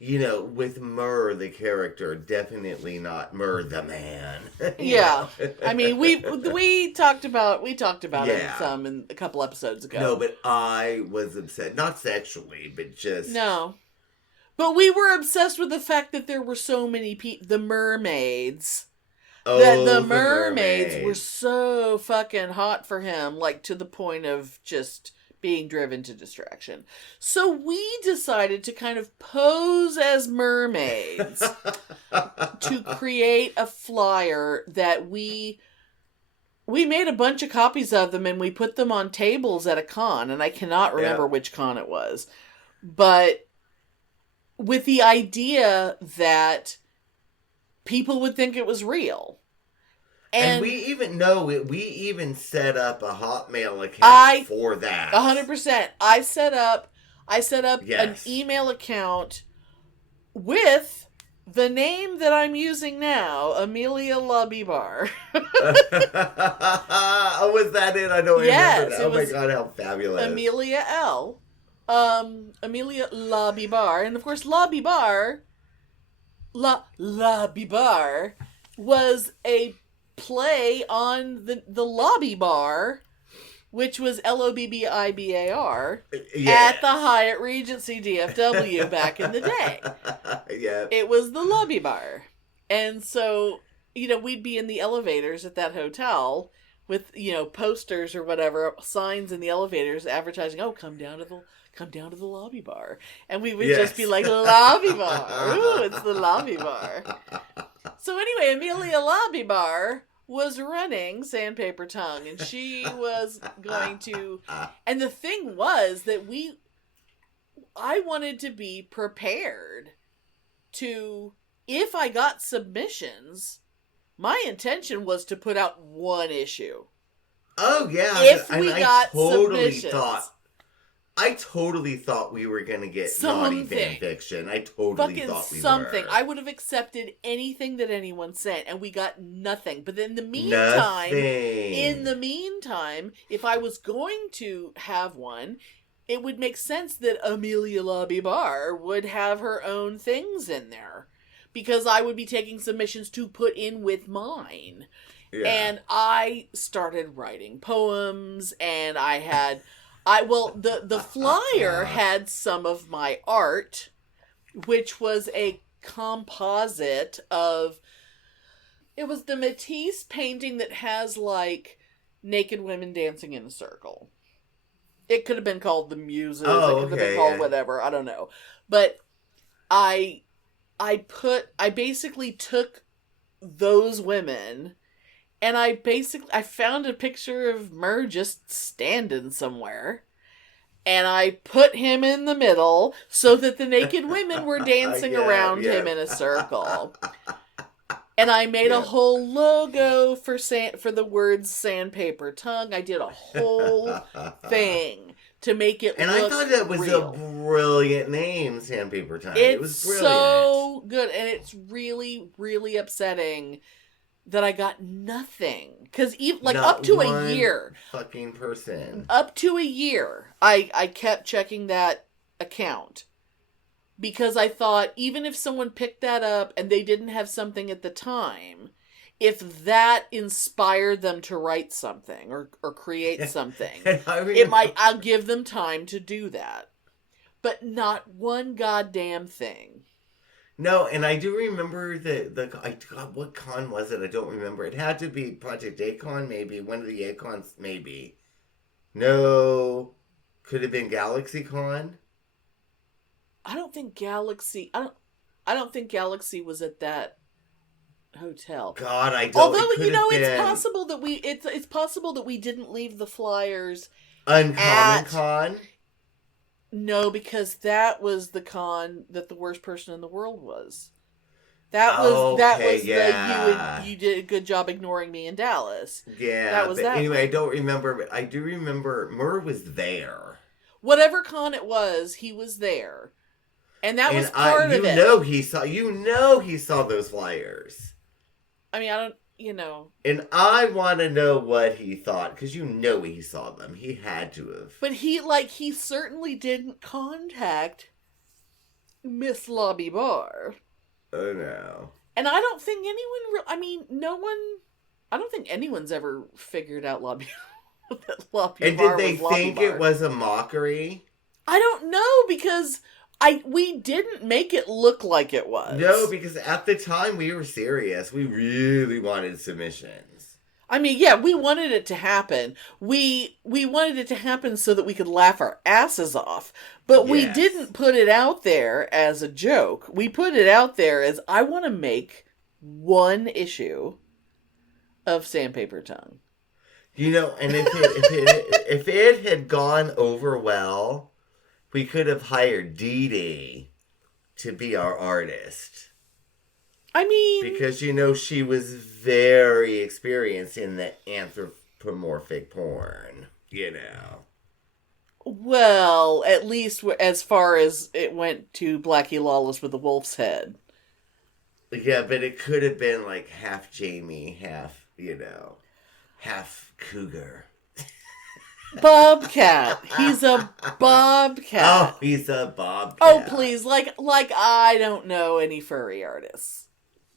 with Mur the character, definitely not Mur the man. Yeah. I mean, we talked about it some in a couple episodes ago. No, but I was obsessed. Not sexually, but just... No. But we were obsessed with the fact that there were so many the mermaids. Oh, that the mermaids were so fucking hot for him, like to the point of just being driven to distraction. So we decided to kind of pose as mermaids to create a flyer that we made a bunch of copies of them and we put them on tables at a con, and I cannot remember which con it was. But with the idea that people would think it was real. And we even set up a Hotmail account for that. 100%. I set up an email account with the name that I'm using now, Amelia Lobby Bar. Oh, was that it? I don't remember that. Oh my god, how fabulous. Amelia L. Amelia Lobby Bar. And of course, Lobby Bar was a play on the lobby bar, which was LOBBIBAR at the Hyatt Regency DFW back in the day. Yeah. It was the lobby bar. And so, we'd be in the elevators at that hotel with, posters or whatever, signs in the elevators advertising, oh, come down to the lobby bar. And we would just be like, lobby bar. Ooh, it's the lobby bar. So anyway, Amelia Lobby Bar was running Sandpaper Tongue, and she was going to... And the thing was that I wanted to be prepared to... If I got submissions, my intention was to put out one issue. Oh, yeah. If we got submissions. I totally thought we were going to get naughty fan fiction. I totally thought we were. I would have accepted anything that anyone sent, and we got nothing. But in the meantime, if I was going to have one, it would make sense that Amelia Lobby Bar would have her own things in there. Because I would be taking submissions to put in with mine. Yeah. And I started writing poems, and the flyer had some of my art, which was a composite of, it was the Matisse painting that has like naked women dancing in a circle. It could have been called the Muses. It could have been called whatever. I don't know. But I basically took those women, and I found a picture of Mur just standing somewhere, and I put him in the middle so that the naked women were dancing around him in a circle. And I made a whole logo for the words sandpaper tongue. I did a whole thing to make it and look I thought that was real. a brilliant name, Sandpaper Tongue. It's it was brilliant. so good, and it's really, really upsetting that I got nothing. Because up to a year. Fucking person. Up to a year, I kept checking that account. Because I thought, even if someone picked that up and they didn't have something at the time, if that inspired them to write something or create something, I'll give them time to do that. But not one goddamn thing. No, and I do remember God, what con was it? I don't remember. It had to be Project Acon, maybe. One of the Acons, maybe. No. Could have been GalaxyCon. I don't think Galaxy was at that hotel. God, I don't. Although it's possible that we didn't leave the flyers. Uncommon Con. No, because that was the con that the worst person in the world was. You did a good job ignoring me in Dallas. Yeah, anyway, I don't remember, but I do remember Murr was there. Whatever con it was, he was there. And that was part of it. You know he saw those flyers. I mean, And I want to know what he thought, because he saw them. He had to have. But he certainly didn't contact Miss Lobby Bar. Oh, no. And I don't think I don't think anyone's ever figured out Lobby Bar. And did they think it was a mockery? I don't know, because we didn't make it look like it was. No, because at the time we were serious. We really wanted submissions. I mean, yeah, we wanted it to happen. We wanted it to happen so that we could laugh our asses off. But we didn't put it out there as a joke. We put it out there as, I want to make one issue of Sandpaper Tongue. And if it had gone over well, we could have hired Dee Dee to be our artist. I mean... Because, she was very experienced in the anthropomorphic porn, Well, at least as far as it went to Blackie Lawless with the wolf's head. Yeah, but it could have been like half Jamie, half, half cougar. Bobcat. He's a bobcat. Oh, he's a bobcat. Oh, please. Like I don't know any furry artists.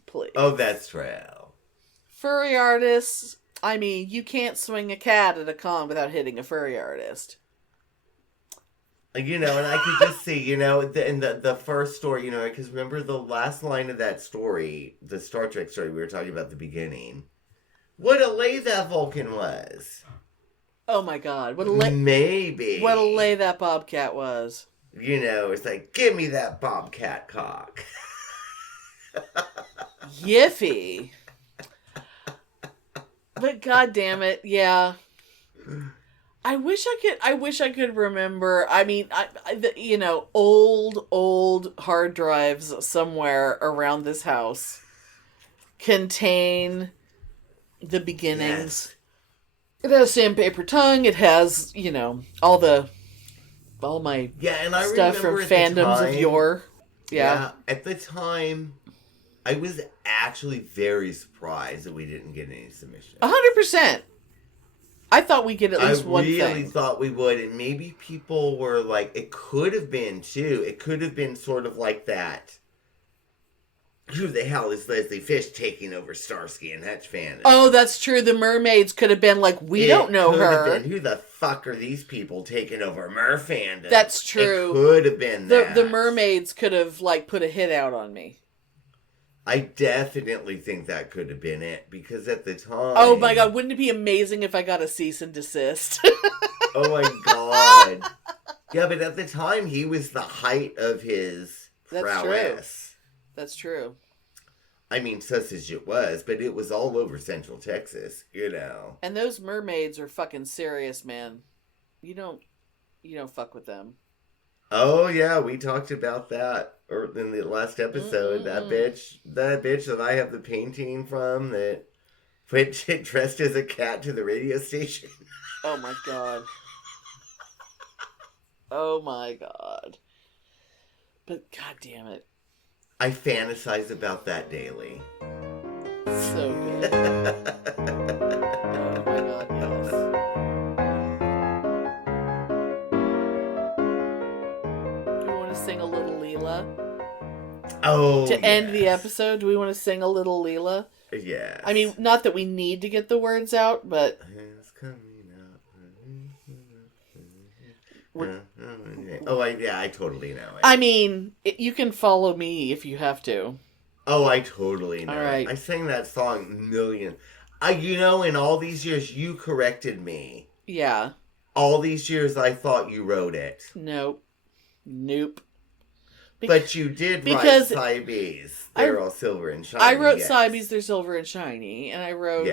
Please. Oh, that's true. Furry artists, I mean, you can't swing a cat at a con without hitting a furry artist. And I could just see, in the first story, because remember the last line of that story, the Star Trek story we were talking about at the beginning, what a lay that Vulcan was. Oh my God. Maybe. What a lay that bobcat was. It's like, give me that bobcat cock. Yiffy. But God damn it, yeah. I wish I could remember. I mean, old hard drives somewhere around this house contain the beginnings. Yes. It has Sandpaper Tongue. It has, all my and I stuff from fandoms of yore. Yeah. At the time, I was actually very surprised that we didn't get any submissions. 100%. I thought we'd get at least one thing. I really thought we would, and maybe people were like, it could have been, too. It could have been sort of like that. Who the hell is Leslie Fish taking over Starsky and Hutch fandom? Oh, that's true. The mermaids could have been like, we don't know her. Who the fuck are these people taking over mer fandom? That's true. It could have been that. The mermaids could have, put a hit out on me. I definitely think that could have been it, because at the time... Oh my God, wouldn't it be amazing if I got a cease and desist? Oh my God. Yeah, but at the time, he was the height of his prowess. That's true. I mean, sausage it was, but it was all over Central Texas, And those mermaids are fucking serious, man. You don't You don't fuck with them. Oh yeah, we talked about that in the last episode. That bitch that I have the painting from that went dressed as a cat to the radio station. Oh my god. Oh my god. But god damn it. I fantasize about that daily. So good. Oh my god, yes. Do we want to sing a little Leela? Oh, to end the episode, do we want to sing a little Leela? Yeah. I mean, not that we need to get the words out, but... It's coming out. Oh, I totally know it. I mean, you can follow me if you have to. Oh, I totally know. All right. I sang that song a million. In all these years, you corrected me. Yeah. All these years, I thought you wrote it. Nope. But you did write Cybees. They're all silver and shiny. I wrote Cybees, they're silver and shiny. And I wrote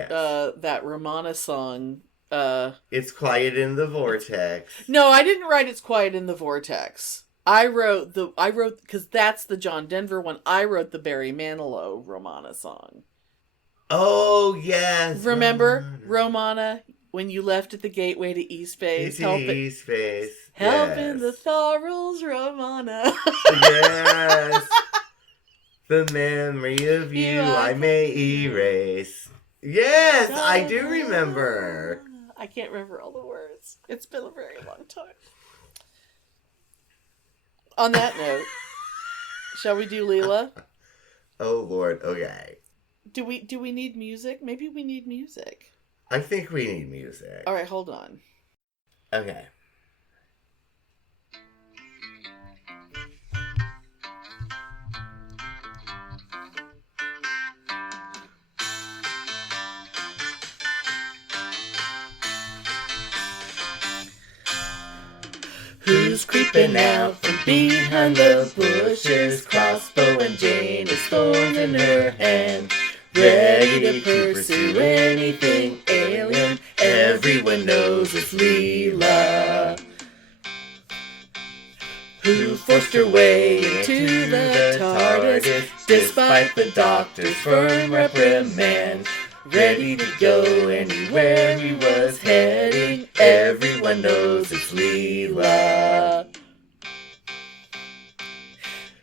that Romana song. It's Quiet in the Vortex. No, I didn't write It's Quiet in the Vortex. I wrote, because that's the John Denver one. I wrote the Barry Manilow Romana song. Oh, yes. Remember, Romana, when you left at the gateway to East Face? Helping the Thorals, Romana. Yes. The memory of you I may erase. Yes, I do remember. I can't remember all the words. It's been a very long time. On that note, shall we do Leela? Oh Lord, okay. Do we need music? Maybe we need music. I think we need music. All right, hold on. Okay. Who's creeping out from behind the bushes? Crossbow and Jane is thorn in her hand, ready to pursue anything alien. Everyone knows it's Leela, who forced her way into the TARDIS despite the Doctor's firm reprimand. Ready to go anywhere he was heading. Everyone knows it's Leela.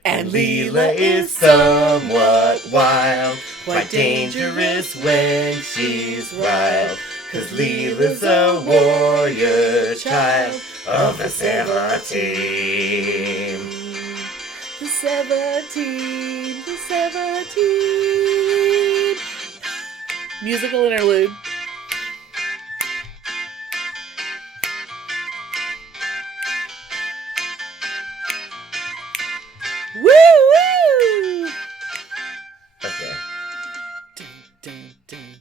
And Leela is somewhat wild, quite dangerous when she's riled. 'Cause Leela's a warrior child of the 17. The 17, the 17. Musical interlude. Woo woo! Okay. Dun, dun, dun.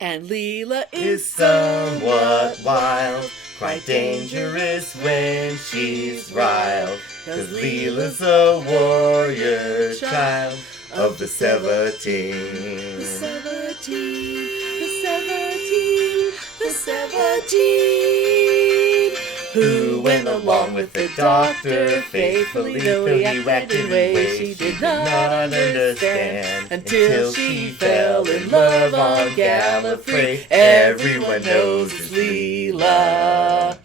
And Leela Is somewhat wild, quite dangerous when she's riled. 'Cause Leela's a warrior child of the 17. The 17, the 17, the 17. Who went along with the Doctor faithfully, though he acted in ways she did not understand, until she fell in love on Gallifrey. Everyone knows it's Leela.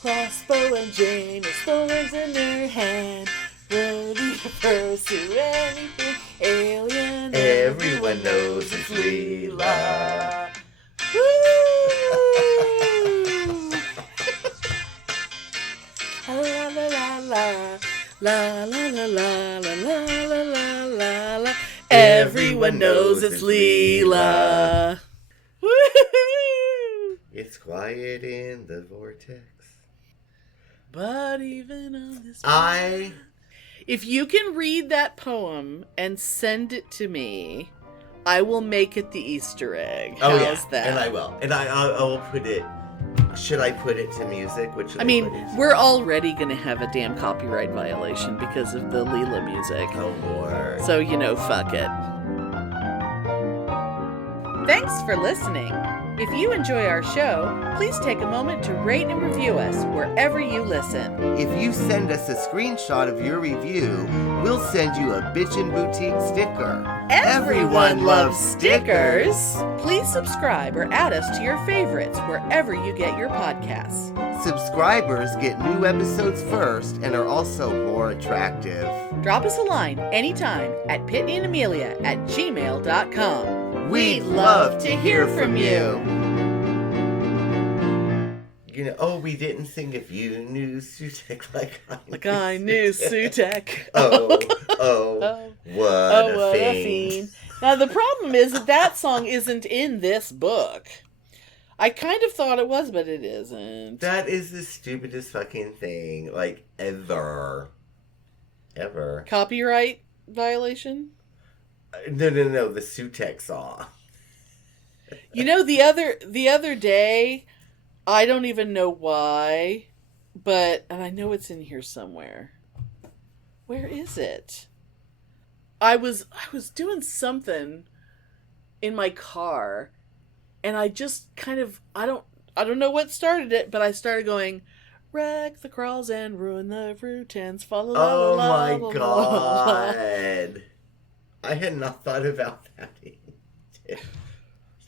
Crossbow and Jane with thorns in her hand, ready to pursue anything alien. Everyone knows it's Leela. Woo! La la la la la la la la la la la la la. Everyone knows it's Leela. Woo! It's quiet in the vortex. But even on this if you can read that poem and send it to me, I will make it the Easter egg. How's that? And I will. And I will put it. Should I put it to music? What should I mean, put it to? we're already going to have a damn copyright violation because of the Leela music. Oh, Lord. So, fuck it. Thanks for listening. If you enjoy our show, please take a moment to rate and review us wherever you listen. If you send us a screenshot of your review, we'll send you a Bitchin' Boutique sticker. Everyone loves stickers! Please subscribe or add us to your favorites wherever you get your podcasts. Subscribers get new episodes first and are also more attractive. Drop us a line anytime at PitneyAndAmelia@gmail.com. We'd love to hear from you. You know, we didn't sing If You Knew Sutek like I knew Sutek. Oh, what a fiend. Now, the problem is that song isn't in this book. I kind of thought it was, but it isn't. That is the stupidest fucking thing, like, ever. Ever. Copyright violation? No, the Sutek song. You know, the other day, I don't even know why, and I know it's in here somewhere. Where is it? I was doing something in my car, and I just kind of, I don't know what started it, but I started going, wreck the crawls and ruin the routines. Oh my god. I had not thought about that in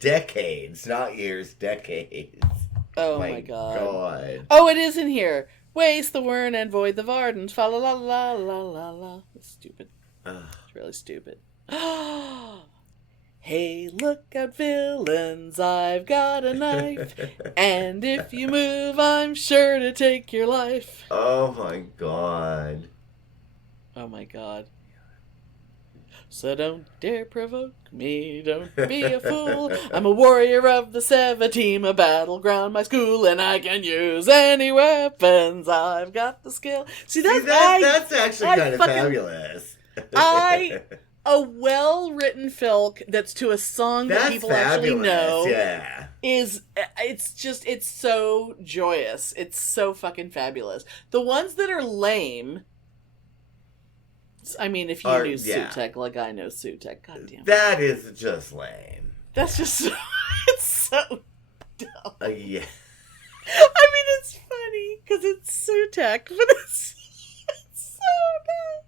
decades, not years, decades. Oh my god. God. Oh, it is in here. Waste the wern and void the vardens. Fa la la la la la la. It's stupid. It's really stupid. Hey, look out, villains, I've got a knife. And if you move, I'm sure to take your life. Oh my god. Oh my god. So don't dare provoke me, don't be a fool. I'm a warrior of the 17, a battleground, my school, and I can use any weapons. I've got the skill. See, that's actually kind of fabulous. A well-written filk that's to a song that people actually know. Yeah. It's so joyous. It's so fucking fabulous. The ones that are lame, I mean, if you knew Sutek like I know Sutek, goddamn. That is just lame. That's just so, it's so dumb. Yeah. I mean, it's funny because it's Sutek, but it's so dumb.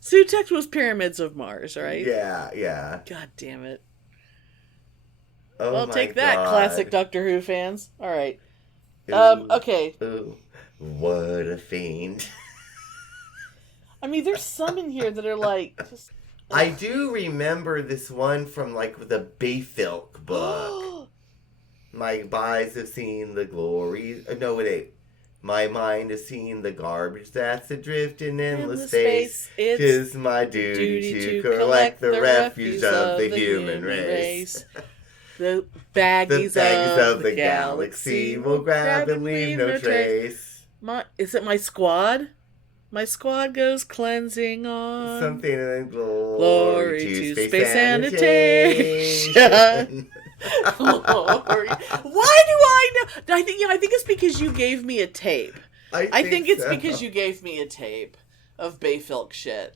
Sutek was Pyramids of Mars, right? Yeah. God damn it. Oh well, my take that, God. classic Doctor Who fans. All right. Ooh, Okay. Ooh, what a fiend. I mean, there's some in here that are like... Just... I do remember this one from, like, the Bayfilk book. My eyes have seen the glory... No, it ain't. My mind has seen the garbage that's adrift in endless space. 'Tis my duty to collect the refuse of the human race. The baggies of the galaxy will grab and leave no trace. Is it my squad? My squad goes cleansing on. Something in glory to space sanitation. Glory. Why do I know? I think it's because you gave me a tape. I think it's because you gave me a tape of Bayfilk shit.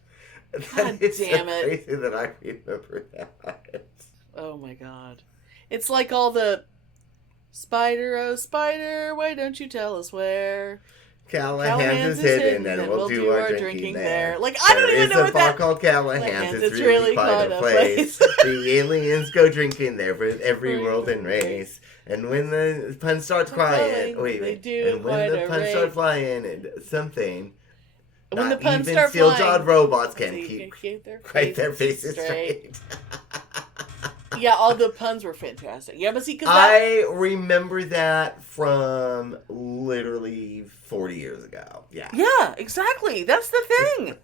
God damn it! Crazy that I remember that. Oh my god! It's like all the spider, oh spider, why don't you tell us where? Callahan's is hidden, and we'll do our drinking there. Like, I don't even know what that... There is a bar called Callahan's, it's really quite a place. The aliens go drinking there for every world and race. And when the puns start crying... And when the puns start flying, and something... When the puns even start steel-jawed flying... robots can keep their faces straight. Yeah, all the puns were fantastic. Yeah, but see, because I remember that from literally 40 years ago. Yeah. Yeah, exactly. That's the thing.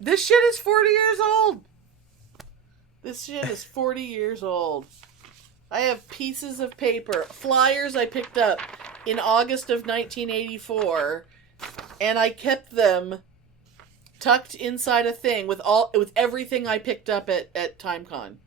This shit is 40 years old. This shit is 40 years old. I have pieces of paper, flyers I picked up in August of 1984, and I kept them tucked inside a thing with everything I picked up at TimeCon.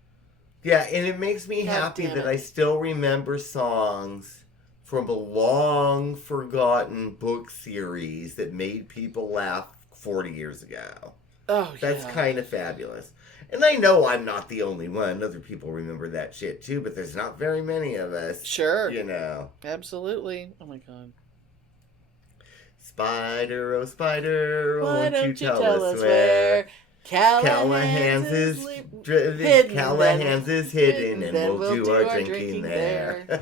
Yeah, and it makes me happy that I still remember songs from a long-forgotten book series that made people laugh 40 years ago. Oh, That's yeah. kind of fabulous. And I know I'm not the only one. Other people remember that shit too, but there's not very many of us. Sure. You know. Absolutely. Oh my god. Spider, oh spider, Why won't don't you tell us where where Callahan's Callahan's is hidden, Callahan's is hidden, and then we'll do our drinking there.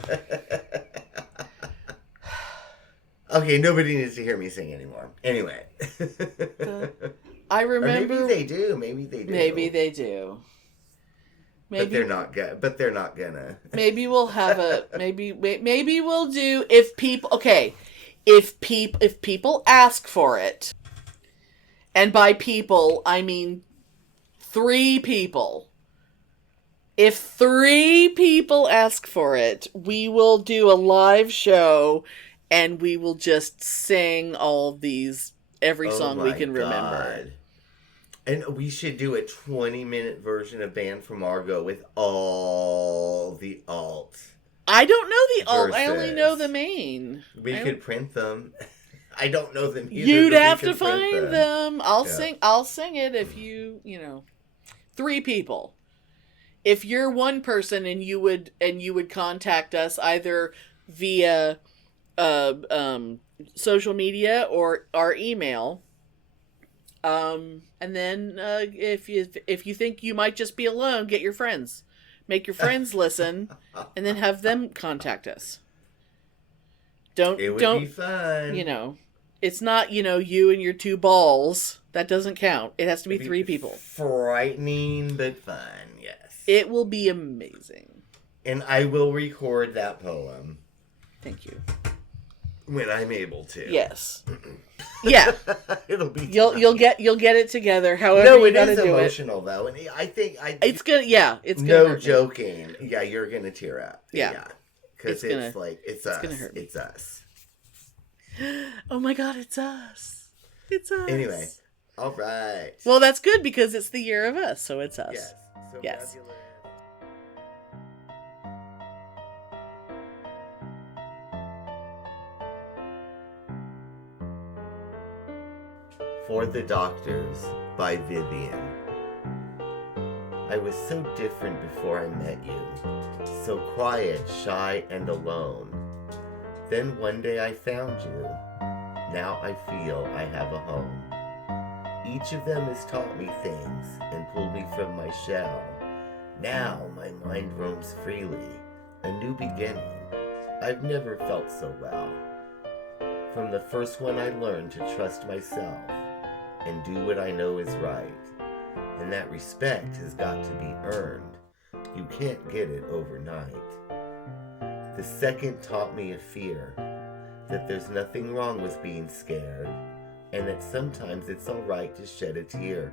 Okay, nobody needs to hear me sing anymore. Anyway. I remember. Or maybe they do. Maybe they do. Maybe they do. Maybe But they're not gonna. Maybe we'll have a maybe we'll do if people ask for it. And by people, I mean 3 people. If 3 people ask for it, we will do a live show and we will just sing all of these, every song we can remember. And we should do a 20-minute version of Band from Argo with all the alt. I don't know the alt. I only verses. know the main. We could print them. I don't know them either. You'd but we have could to print find them. I'll sing it if you 3 people. If you're one person and you would contact us either via social media or our email, and then if you think you might just be alone, get your friends, make your friends listen, and then have them contact us. It would be fun. It's not you and your 2 balls. That doesn't count. It has to be 3 people. Frightening but fun. Yes. It will be amazing. And I will record that poem. Thank you. When I'm able to. Yes. Yeah. It'll be. You'll get it together. However, you gotta do it. No, it is emotional though, and I think it's gonna. Yeah, it's gonna. No hurt joking. Me. Yeah, you're gonna tear up. Yeah. Because it's like it's us. Gonna hurt me. It's us. Oh my god, it's us. It's us. Anyway, all right. Well, that's good because it's the year of us, so it's us. Yes. So yes. fabulous. For the Doctors by Vivian. I was so different before I met you, so quiet, shy, and alone. Then one day I found you. Now I feel I have a home. Each of them has taught me things and pulled me from my shell. Now my mind roams freely, a new beginning. I've never felt so well. From the first one I learned to trust myself and do what I know is right. And that respect has got to be earned. You can't get it overnight. The second taught me a fear, that there's nothing wrong with being scared, and that sometimes it's all right to shed a tear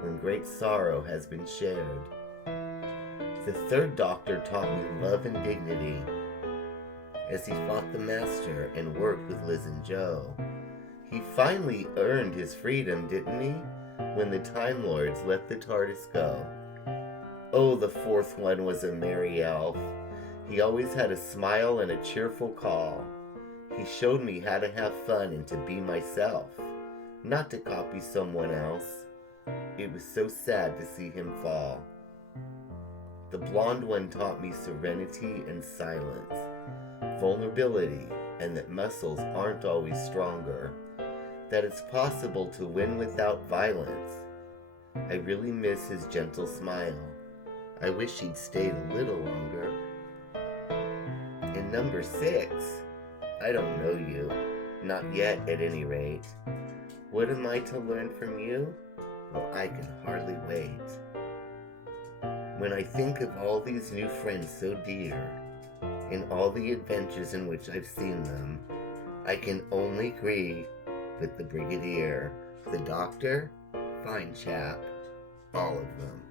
when great sorrow has been shared. The third doctor taught me love and dignity as he fought the master and worked with Liz and Joe. He finally earned his freedom, didn't he, when the Time Lords let the TARDIS go. Oh, the fourth one was a merry elf. He always had a smile and a cheerful call. He showed me how to have fun and to be myself, not to copy someone else. It was so sad to see him fall. The blonde one taught me serenity and silence, vulnerability, and that muscles aren't always stronger, that it's possible to win without violence. I really miss his gentle smile. I wish he'd stayed a little longer. And number 6, I don't know you, not yet at any rate. What am I to learn from you? Well, I can hardly wait. When I think of all these new friends so dear, and all the adventures in which I've seen them, I can only agree with the Brigadier. The Doctor, fine chap, all of them.